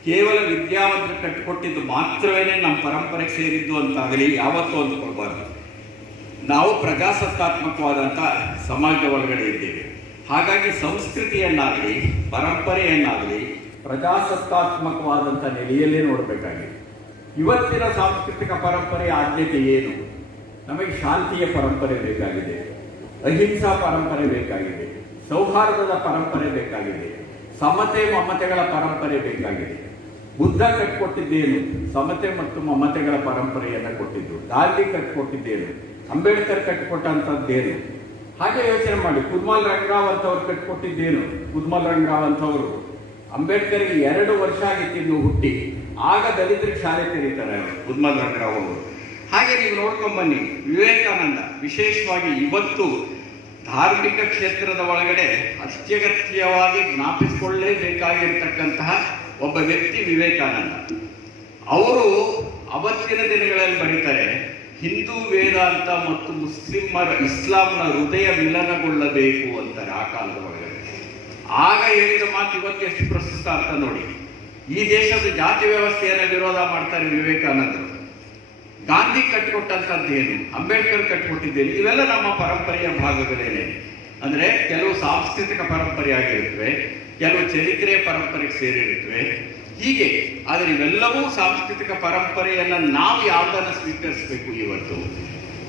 ಕೇವಲ ವಿದ್ಯಾವಂತರು ಕಟ್ಟಿಕೊಟ್ಟಿದ್ದು ಮಾತ್ರವೇ ನಮ್ಮ ಪರಂಪರೆಗೆ ಸೇರಿದ್ದು ಅಂತಾಗಲಿ ಯಾವತ್ತೂ ಅಂದ್ಕೊಳ್ಬಾರ್ದು. ನಾವು ಪ್ರಜಾಸತ್ತಾತ್ಮಕವಾದಂಥ ಸಮಾಜದ ಒಳಗಡೆ ಇದ್ದೇವೆ. ಹಾಗಾಗಿ ಸಂಸ್ಕೃತಿಯನ್ನಾಗಲಿ ಪರಂಪರೆಯನ್ನಾಗಲಿ ಪ್ರಜಾಸತ್ತಾತ್ಮಕವಾದಂಥ ನೆಲೆಯಲ್ಲೇ ನೋಡಬೇಕಾಗಿದೆ. ಇವತ್ತಿನ ಸಾಂಸ್ಕೃತಿಕ ಪರಂಪರೆಯ ಆದ್ಯತೆ ಏನು? ನಮಗೆ ಶಾಂತಿಯ ಪರಂಪರೆ ಬೇಕಾಗಿದೆ, ಅಹಿಂಸಾ ಪರಂಪರೆ ಬೇಕಾಗಿದೆ, ಸೌಹಾರ್ದದ ಪರಂಪರೆ ಬೇಕಾಗಿದೆ, ಸಮತೆ ಮಮತೆಗಳ ಪರಂಪರೆ ಬೇಕಾಗಿದೆ. ಬುದ್ಧ ಕಟ್ಟಿಕೊಟ್ಟಿದ್ದೇನು? ಸಮತೆ ಮತ್ತು ಮಮತೆಗಳ ಪರಂಪರೆಯನ್ನು ಕೊಟ್ಟಿದ್ದು. ಗಾಂಧಿ ಕಟ್ಟಿಕೊಟ್ಟಿದ್ದೇನು? ಅಂಬೇಡ್ಕರ್ ಕಟ್ಟಿಕೊಟ್ಟಂಥದ್ದೇನು? ಹಾಗೆ ಯೋಚನೆ ಮಾಡಿ. ಕುದ್ಮಲ್ ರಂಗರಾವ್ ಅಂತವ್ರು ಕಟ್ಟಿಕೊಟ್ಟಿದ್ದೇನು? ಕುದ್ಮಲ್ ರಂಗರಾವ್ ಅಂತವರು ಅಂಬೇಡ್ಕರ್ಗೆ 2 ವರ್ಷ ಆಗಿತ್ತು ಇನ್ನು ಹುಟ್ಟಿ, ಆಗ ದಲಿತರಿಗೆ ಶಾಲೆ ತೆರೀತಾರೆ ಕುದ್ಮಲ್ ರಂಗರಾವ್ ಅವರು. ಹಾಗೆ ನೀವು ನೋಡ್ಕೊಂಬನ್ನಿ, ವಿವೇಕಾನಂದ ವಿಶೇಷವಾಗಿ ಇವತ್ತು ಧಾರ್ಮಿಕ ಕ್ಷೇತ್ರದ ಒಳಗಡೆ ಅತ್ಯಗತ್ಯವಾಗಿ ಜ್ಞಾಪಿಸಿಕೊಳ್ಳಲೇಬೇಕಾಗಿರ್ತಕ್ಕಂತಹ ಒಬ್ಬ ವ್ಯಕ್ತಿ ವಿವೇಕಾನಂದ. ಅವರು ಅವತ್ತಿನ ದಿನಗಳಲ್ಲಿ ಬರೀತಾರೆ, ಹಿಂದೂ ವೇದಾಂತ ಮತ್ತು ಇಸ್ಲಾಂನ ಹೃದಯ ಮಿಲನಗೊಳ್ಳಬೇಕು ಅಂತಾರೆ ಆ ಕಾಲದ ಒಳಗಡೆ. ಆಗ ಹೇಳಿದ ಮಾತು ಇವತ್ತು ಎಷ್ಟು ಪ್ರಸ್ತುತ ಅಂತ ನೋಡಿ. ಈ ದೇಶದ ಜಾತಿ ವ್ಯವಸ್ಥೆಯನ್ನು ವಿರೋಧ ಮಾಡ್ತಾರೆ ವಿವೇಕಾನಂದರು. ಗಾಂಧಿ ಕಟ್ಟಿಕೊಟ್ಟಂಥದ್ದೇನು? ಅಂಬೇಡ್ಕರ್ ಕಟ್ಟಿಕೊಟ್ಟಿದ್ದೇನು? ಇವೆಲ್ಲ ನಮ್ಮ ಪರಂಪರೆಯ ಭಾಗಗಳೇನೆ. ಅಂದರೆ ಕೆಲವು ಸಾಂಸ್ಕೃತಿಕ ಪರಂಪರೆ ಆಗಿರುತ್ತವೆ, ಕೆಲವು ಚರಿತ್ರೆಯ ಪರಂಪರೆಗೆ ಸೇರಿರುತ್ತವೆ, ಹೀಗೆ. ಆದರೆ ಇವೆಲ್ಲವೂ ಸಾಂಸ್ಕೃತಿಕ ಪರಂಪರೆಯನ್ನು ನಾವು ಯಾವುದನ್ನು ಸ್ವೀಕರಿಸಬೇಕು, ಇವತ್ತು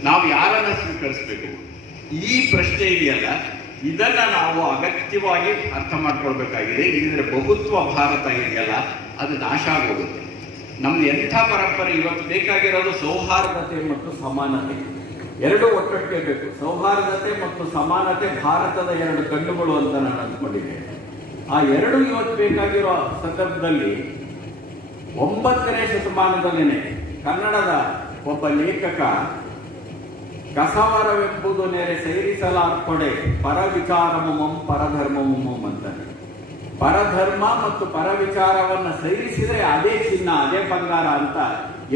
ನಾವು ಯಾರನ್ನು ಸ್ವೀಕರಿಸಬೇಕು, ಈ ಪ್ರಶ್ನೆ ಇದೆಯಲ್ಲ, ಇದನ್ನು ನಾವು ಅಗತ್ಯವಾಗಿ ಅರ್ಥ ಮಾಡ್ಕೊಳ್ಬೇಕಾಗಿದೆ. ಇಲ್ಲದ್ರೆ ಬಹುತ್ವ ಭಾರತ ಇದೆಯಲ್ಲ, ಅದು ನಾಶ ಆಗೋಗುತ್ತೆ. ನಮ್ದು ಎಂಥ ಪರಂಪರೆ ಇವತ್ತು ಬೇಕಾಗಿರೋದು ಸೌಹಾರ್ದತೆ ಮತ್ತು ಸಮಾನತೆ, ಎರಡೂ ಒಟ್ಟೊಟ್ಟಿಗೆ ಬೇಕು. ಸೌಹಾರ್ದತೆ ಮತ್ತು ಸಮಾನತೆ ಭಾರತದ ಎರಡು ಕಣ್ಣುಗಳು ಅಂತ ನಾನು ಅಂದ್ಕೊಂಡಿದ್ದೇನೆ. ಆ ಎರಡು ಇವತ್ತು ಬೇಕಾಗಿರೋ ಸಂದರ್ಭದಲ್ಲಿ 9ನೇ ಶತಮಾನದಲ್ಲಿನೇ ಕನ್ನಡದ ಒಬ್ಬ ಲೇಖಕ ಕಸವರವೆಂಬುದು ನೆರೆ ಸೇರಿಸಲಾರ್ಪಡೆ ಪರವಿಚಾರಮಂ ಪರಧರ್ಮಮಂ ಅಂತಾನೆ. ಪರಧರ್ಮ ಮತ್ತು ಪರವಿಚಾರವನ್ನು ಸೇರಿಸಿದರೆ ಅದೇ ಚಿನ್ನ, ಅದೇ ಬಂಗಾರ ಅಂತ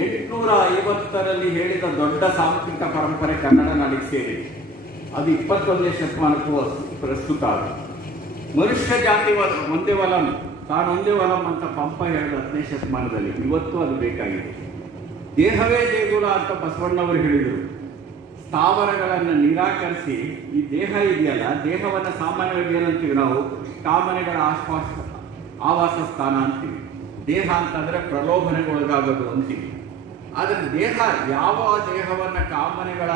850ರಲ್ಲಿ ಹೇಳಿದ ದೊಡ್ಡ ಸಾಂಸ್ಕೃತಿಕ ಪರಂಪರೆ ಕನ್ನಡ ನಾಡಿಗೆ ಸೇರಿದೆ. ಅದು 21ನೇ ಶತಮಾನಕ್ಕೂ ಪ್ರಸ್ತುತ. ಮನುಷ್ಯ ಜಾತಿ ಒಂದೇ ವಲಂ ತಾನೊಂದೇ ವಲಂ ಅಂತ ಪಂಪ ಹೇಳಿದ 10ನೇ ಶತಮಾನದಲ್ಲಿ. ಇವತ್ತು ಅದು ಬೇಕಾಗಿದೆ. ದೇಹವೇ ದೇಗುಲ ಅಂತ ಬಸವಣ್ಣವರು ಹೇಳಿದರು. ಸ್ಥಾವರಗಳನ್ನು ನಿರಾಕರಿಸಿ ಈ ದೇಹ ಇದೆಯಲ್ಲ, ದೇಹವನ್ನು ಸಾಮಾನ್ಯವಾಗಿ ಏನಂತೀವಿ ನಾವು, ಕಾಮನೆಗಳ ಆವಾಸ ಸ್ಥಾನ ಅಂತೀವಿ. ದೇಹ ಅಂತಂದ್ರೆ ಪ್ರಲೋಭನೆಗೊಳಗಾಗೋದು ಅಂತೀವಿ. ಆದರೆ ದೇಹ, ಯಾವ ದೇಹವನ್ನು ಕಾಮನೆಗಳ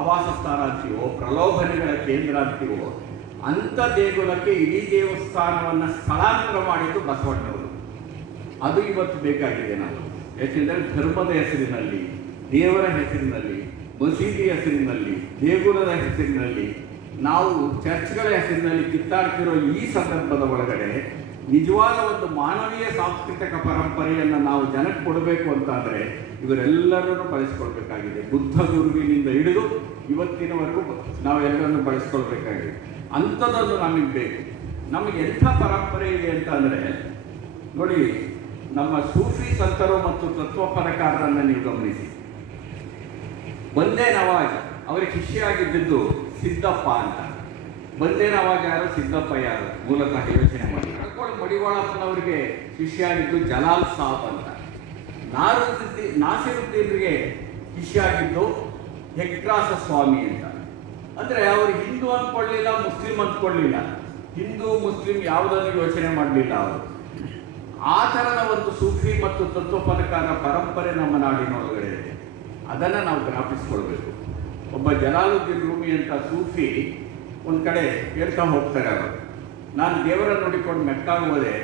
ಆವಾಸ ಸ್ಥಾನ ಅಂತೀವೋ, ಪ್ರಲೋಭನೆಗಳ ಕೇಂದ್ರ ಅಂತೀವೋ, ಅಂಥ ದೇಗುಲಕ್ಕೆ ಇಡೀ ದೇವಸ್ಥಾನವನ್ನು ಸ್ಥಳಾಂತರ ಮಾಡಿದ್ದು ಬಸವಣ್ಣವರು. ಅದು ಇವತ್ತು ಬೇಕಾಗಿದೆ ನಾವು. ಯಾಕೆಂದರೆ ಧರ್ಮದ ಹೆಸರಿನಲ್ಲಿ, ದೇವರ ಹೆಸರಿನಲ್ಲಿ, ಮಸೀದಿ ಹೆಸರಿನಲ್ಲಿ, ದೇಗುಲದ ಹೆಸರಿನಲ್ಲಿ, ನಾವು ಚರ್ಚ್ಗಳ ಹೆಸರಿನಲ್ಲಿ ಕಿತ್ತಾಡ್ತಿರೋ ಈ ಸಂದರ್ಭದ ಒಳಗಡೆ ನಿಜವಾದ ಒಂದು ಮಾನವೀಯ ಸಾಂಸ್ಕೃತಿಕ ಪರಂಪರೆಯನ್ನು ನಾವು ಜನಕ್ಕೆ ಕೊಡಬೇಕು ಅಂತಾದರೆ ಇವರೆಲ್ಲರನ್ನು ಬಳಸ್ಕೊಳ್ಬೇಕಾಗಿದೆ. ಬುದ್ಧ ಗುರುವಿನಿಂದ ಹಿಡಿದು ಇವತ್ತಿನವರೆಗೂ ನಾವೆಲ್ಲರನ್ನು ಬಳಸ್ಕೊಳ್ಬೇಕಾಗಿದೆ. ಅಂಥದ್ದೊಂದು ನಮಗೆ ಬೇಕು. ನಮಗೆ ಎಂಥ ಪರಂಪರೆ ಇದೆ ಅಂತ ಅಂದರೆ ನೋಡಿ, ನಮ್ಮ ಸೂಫಿ ಸಂತರು ಮತ್ತು ತತ್ವಪರಕಾರರನ್ನು ನೀವು ಗಮನಿಸಿ. ಬಂದೇ ನವಾಜ್ ಅವರಿಗೆ ಶಿಷ್ಯರಾಗಿದ್ದು ಸಿದ್ದಪ್ಪ ಅಂತ. ಬಂದೇ ನವಾಜ್ ಯಾರು, ಸಿದ್ದಪ್ಪ ಯಾರು, ಮೂಲತಃ ಯೋಚನೆ ಮಾಡಿ. ಮಡಿವಾಳಪ್ಪನವರಿಗೆ ಶಿಷ್ಯ ಆಗಿದ್ದು ಜಲಾಲ್ ಸಾಬ್ ಅಂತ. ನಾಸಿರುದ್ದೀನ್ಗೆ ಶಿಷ್ಯ ಆಗಿದ್ದು ಹೆಗ್ರಾಸ ಸ್ವಾಮಿ ಅಂತ. ಅಂದರೆ ಅವರು ಹಿಂದೂ ಅಂದ್ಕೊಳ್ಳಿಲ್ಲ, ಮುಸ್ಲಿಂ ಅಂದ್ಕೊಳ್ಳಿಲ್ಲ, ಹಿಂದೂ ಮುಸ್ಲಿಂ ಯಾವುದನ್ನು ಯೋಚನೆ ಮಾಡಲಿಲ್ಲ ಅವರು. ಆ ಥರದ ಒಂದು ಸೂಫಿ ಮತ್ತು ತತ್ವಪದಕಾರ ಪರಂಪರೆ ನಮ್ಮ ನಾಡಿನೊಳಗಡೆ ಇದೆ. ಅದನ್ನು ನಾವು ಜ್ಞಾಪಿಸ್ಕೊಳ್ಬೇಕು. ಒಬ್ಬ ಜಲಾಲುದ್ದೀನ್ ರೂಮಿ ಅಂತ ಸೂಫಿ ಒಂದು ಕಡೆ ಹೇಳ್ತಾ ಹೋಗ್ತಾರೆ ಅವರು, ನಾನು ದೇವರನ್ನು ನೋಡಿಕೊಂಡು ಮೆಕ್ಕಾಗೆ ಹೋದೆ,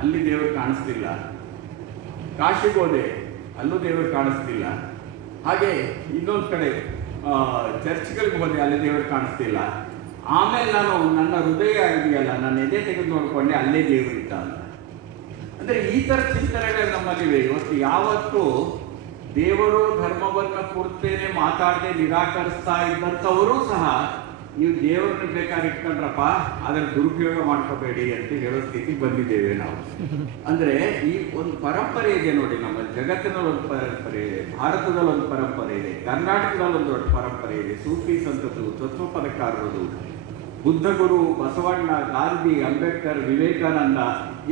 ಅಲ್ಲಿ ದೇವರು ಕಾಣಿಸ್ಲಿಲ್ಲ. ಕಾಶಿಗೆ ಹೋದೆ, ಅಲ್ಲೂ ದೇವರು ಕಾಣಿಸ್ಲಿಲ್ಲ. ಹಾಗೆ ಇನ್ನೊಂದು ಕಡೆ ಚರ್ಚ್ಗಳಿಗೆ ಹೋದೆ, ಅಲ್ಲಿ ದೇವರು ಕಾಣಿಸ್ತಿಲ್ಲ. ಆಮೇಲೆ ನಾನು ನನ್ನ ಹೃದಯ ಇದೆಯಲ್ಲ, ನನ್ನ ಎದೆ ತೆಗೆದು ನೋಡಿಕೊಂಡೆ, ಅಲ್ಲೇ ದೇವರು ಇದ್ದ ಅಂತ. ಅಂದರೆ ಈ ಥರ ಚಿಂತನೆಗಳು ನಮ್ಮಲ್ಲಿವೆ. ಇವತ್ತು ಯಾವತ್ತು ದೇವರು ಧರ್ಮವನ್ನು ಕೊಡ್ತೇನೆ ಮಾತಾಡದೆ ನಿರಾಕರಿಸ್ತಾ ಇದ್ದಂಥವರು ಸಹ ನೀವು ದೇವರನ್ನು ಬೇಕಾದ್ರೆ ಇಟ್ಕೊಂಡ್ರಪ್ಪ, ಅದರ ದುರುಪಯೋಗ ಮಾಡ್ಕೋಬೇಡಿ ಅಂತ ಹೇಳೋ ಸ್ಥಿತಿಗೆ ಬಂದಿದ್ದೇವೆ ನಾವು. ಅಂದರೆ ಈ ಒಂದು ಪರಂಪರೆ ಇದೆ ನೋಡಿ, ನಮ್ಮ ಜಗತ್ತಿನಲ್ಲಿ ಒಂದು ಪರಂಪರೆ ಇದೆ, ಭಾರತದಲ್ಲಿ ಒಂದು ಪರಂಪರೆ ಇದೆ, ಕರ್ನಾಟಕದಲ್ಲಿ ಒಂದು ದೊಡ್ಡ ಪರಂಪರೆ ಇದೆ. ಸೂಫಿ ಸಂತರು, ತತ್ವಪದಕಾರರು, ಬುದ್ಧ ಗುರು, ಬಸವಣ್ಣ, ಗಾಂಧಿ, ಅಂಬೇಡ್ಕರ್, ವಿವೇಕಾನಂದ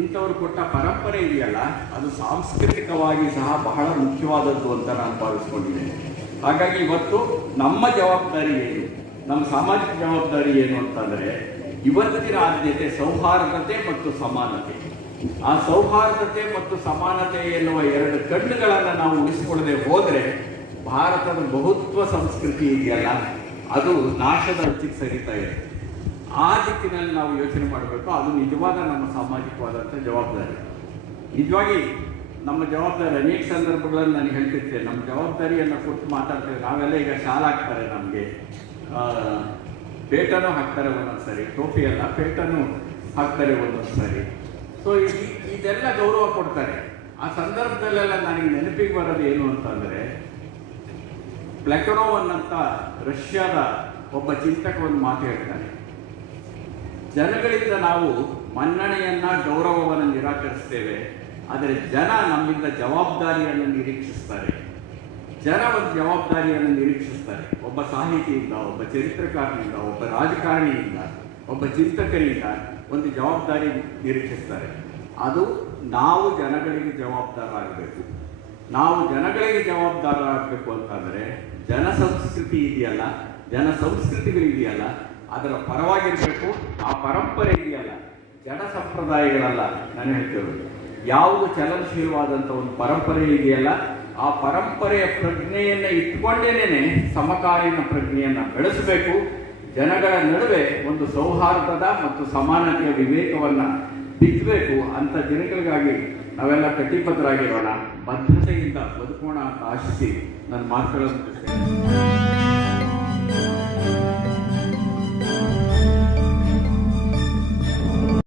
ಇಂಥವ್ರು ಕೊಟ್ಟ ಪರಂಪರೆ ಇದೆಯಲ್ಲ, ಅದು ಸಾಂಸ್ಕೃತಿಕವಾಗಿ ಸಹ ಬಹಳ ಮುಖ್ಯವಾದದ್ದು ಅಂತ ನಾನು ಭಾವಿಸ್ಕೊಂಡಿದ್ದೇನೆ. ಹಾಗಾಗಿ ಇವತ್ತು ನಮ್ಮ ಜವಾಬ್ದಾರಿ ಏನು, ನಮ್ಮ ಸಾಮಾಜಿಕ ಜವಾಬ್ದಾರಿ ಏನು ಅಂತಂದರೆ, ಇವತ್ತಿನ ಆದ್ಯತೆ ಸೌಹಾರ್ದತೆ ಮತ್ತು ಸಮಾನತೆ. ಆ ಸೌಹಾರ್ದತೆ ಮತ್ತು ಸಮಾನತೆ ಎನ್ನುವ ಎರಡು ಕಣ್ಣುಗಳನ್ನು ನಾವು ಉಳಿಸಿಕೊಳ್ಳದೆ ಹೋದರೆ ಭಾರತದ ಬಹುತ್ವ ಸಂಸ್ಕೃತಿ ಇದೆಯಲ್ಲ, ಅದು ನಾಶದ ಅಂಚಿಗೆ ಸರಿತಾ ಇದೆ. ಆ ದಿಕ್ಕಿನಲ್ಲಿ ನಾವು ಯೋಚನೆ ಮಾಡಬೇಕು. ಅದು ನಿಜವಾದ ನಮ್ಮ ಸಾಮಾಜಿಕವಾದಂಥ ಜವಾಬ್ದಾರಿ. ನಿಜವಾಗಿ ನಮ್ಮ ಜವಾಬ್ದಾರಿ ಅನೇಕ ಸಂದರ್ಭಗಳಲ್ಲಿ ನಾನು ಹೇಳ್ತಿರ್ತೇನೆ, ನಮ್ಮ ಜವಾಬ್ದಾರಿಯನ್ನು ಕೊಟ್ಟು ಮಾತಾಡ್ತೇವೆ. ನಾವೆಲ್ಲ ಈಗ ಶಾಲೆ ಹಾಕ್ತಾರೆ, ನಮಗೆ ಪೇಟನೂ ಹಾಕ್ತಾರೆ ಒಂದೊಂದು ಸರಿ, ಟೋಪಿ ಅಲ್ಲ ಪೇಟನೂ ಹಾಕ್ತಾರೆ ಒಂದೊಂದು ಸರಿ. ಸೊ ಇದೆಲ್ಲ ಗೌರವ ಕೊಡ್ತಾರೆ. ಆ ಸಂದರ್ಭದಲ್ಲೆಲ್ಲ ನನಗೆ ನೆನಪಿಗೆ ಬರೋದು ಏನು ಅಂತಂದರೆ, ಪ್ಲೆಕನೋವನ್ನಂತ ರಷ್ಯಾದ ಒಬ್ಬ ಚಿಂತಕ ಒಂದು ಮಾತು ಹೇಳ್ತಾನೆ, ಜನಗಳಿಂದ ನಾವು ಮನ್ನಣೆಯನ್ನ ಗೌರವವನ್ನು ನಿರಾಕರಿಸ್ತೇವೆ, ಆದರೆ ಜನ ನಮ್ಮಿಂದ ಜವಾಬ್ದಾರಿಯನ್ನು ನಿರೀಕ್ಷಿಸ್ತಾರೆ. ಜನ ಒಂದು ಜವಾಬ್ದಾರಿಯನ್ನು ನಿರೀಕ್ಷಿಸ್ತಾರೆ. ಒಬ್ಬ ಸಾಹಿತಿಯಿಂದ, ಒಬ್ಬ ಚರಿತ್ರಕಾರನಿಂದ, ಒಬ್ಬ ರಾಜಕಾರಣಿಯಿಂದ, ಒಬ್ಬ ಚಿಂತಕರಿಂದ ಒಂದು ಜವಾಬ್ದಾರಿ ನಿರೀಕ್ಷಿಸ್ತಾರೆ. ಅದು ನಾವು ಜನಗಳಿಗೆ ಜವಾಬ್ದಾರರಾಗಬೇಕು. ನಾವು ಜನಗಳಿಗೆ ಜವಾಬ್ದಾರರಾಗಬೇಕು ಅಂತಂದರೆ ಜನ ಸಂಸ್ಕೃತಿ ಇದೆಯಲ್ಲ, ಜನ ಸಂಸ್ಕೃತಿಗಳಿದೆಯಲ್ಲ, ಅದರ ಪರವಾಗಿರಬೇಕು. ಆ ಪರಂಪರೆ ಇದೆಯಲ್ಲ, ಜನ ಸಂಪ್ರದಾಯಗಳಲ್ಲ ನಾನು ಹೇಳ್ತೇವೆ. ಯಾವುದು ಚಲನಶೀಲವಾದಂಥ ಒಂದು ಪರಂಪರೆ ಇದೆಯಲ್ಲ, ಆ ಪರಂಪರೆಯ ಪ್ರಜ್ಞೆಯನ್ನು ಇಟ್ಕೊಂಡೇನೆ ಸಮಕಾಲೀನ ಪ್ರಜ್ಞೆಯನ್ನು ಬೆಳೆಸಬೇಕು. ಜನಗಳ ನಡುವೆ ಒಂದು ಸೌಹಾರ್ದದ ಮತ್ತು ಸಮಾನತೆಯ ವಿವೇಕವನ್ನು ಬಿತ್ತಬೇಕು. ಅಂಥ ಜನಗಳಿಗಾಗಿ ನಾವೆಲ್ಲ ಕಟಿಬದ್ಧರಾಗಿರೋಣ, ಬದ್ಧತೆಯಿಂದ ಬದುಕೋಣ ಅಂತ ಆಶಿಸಿ ನನ್ನ ಮಾತುಗಳನ್ನು ಮುಗಿಸ್ತೇನೆ.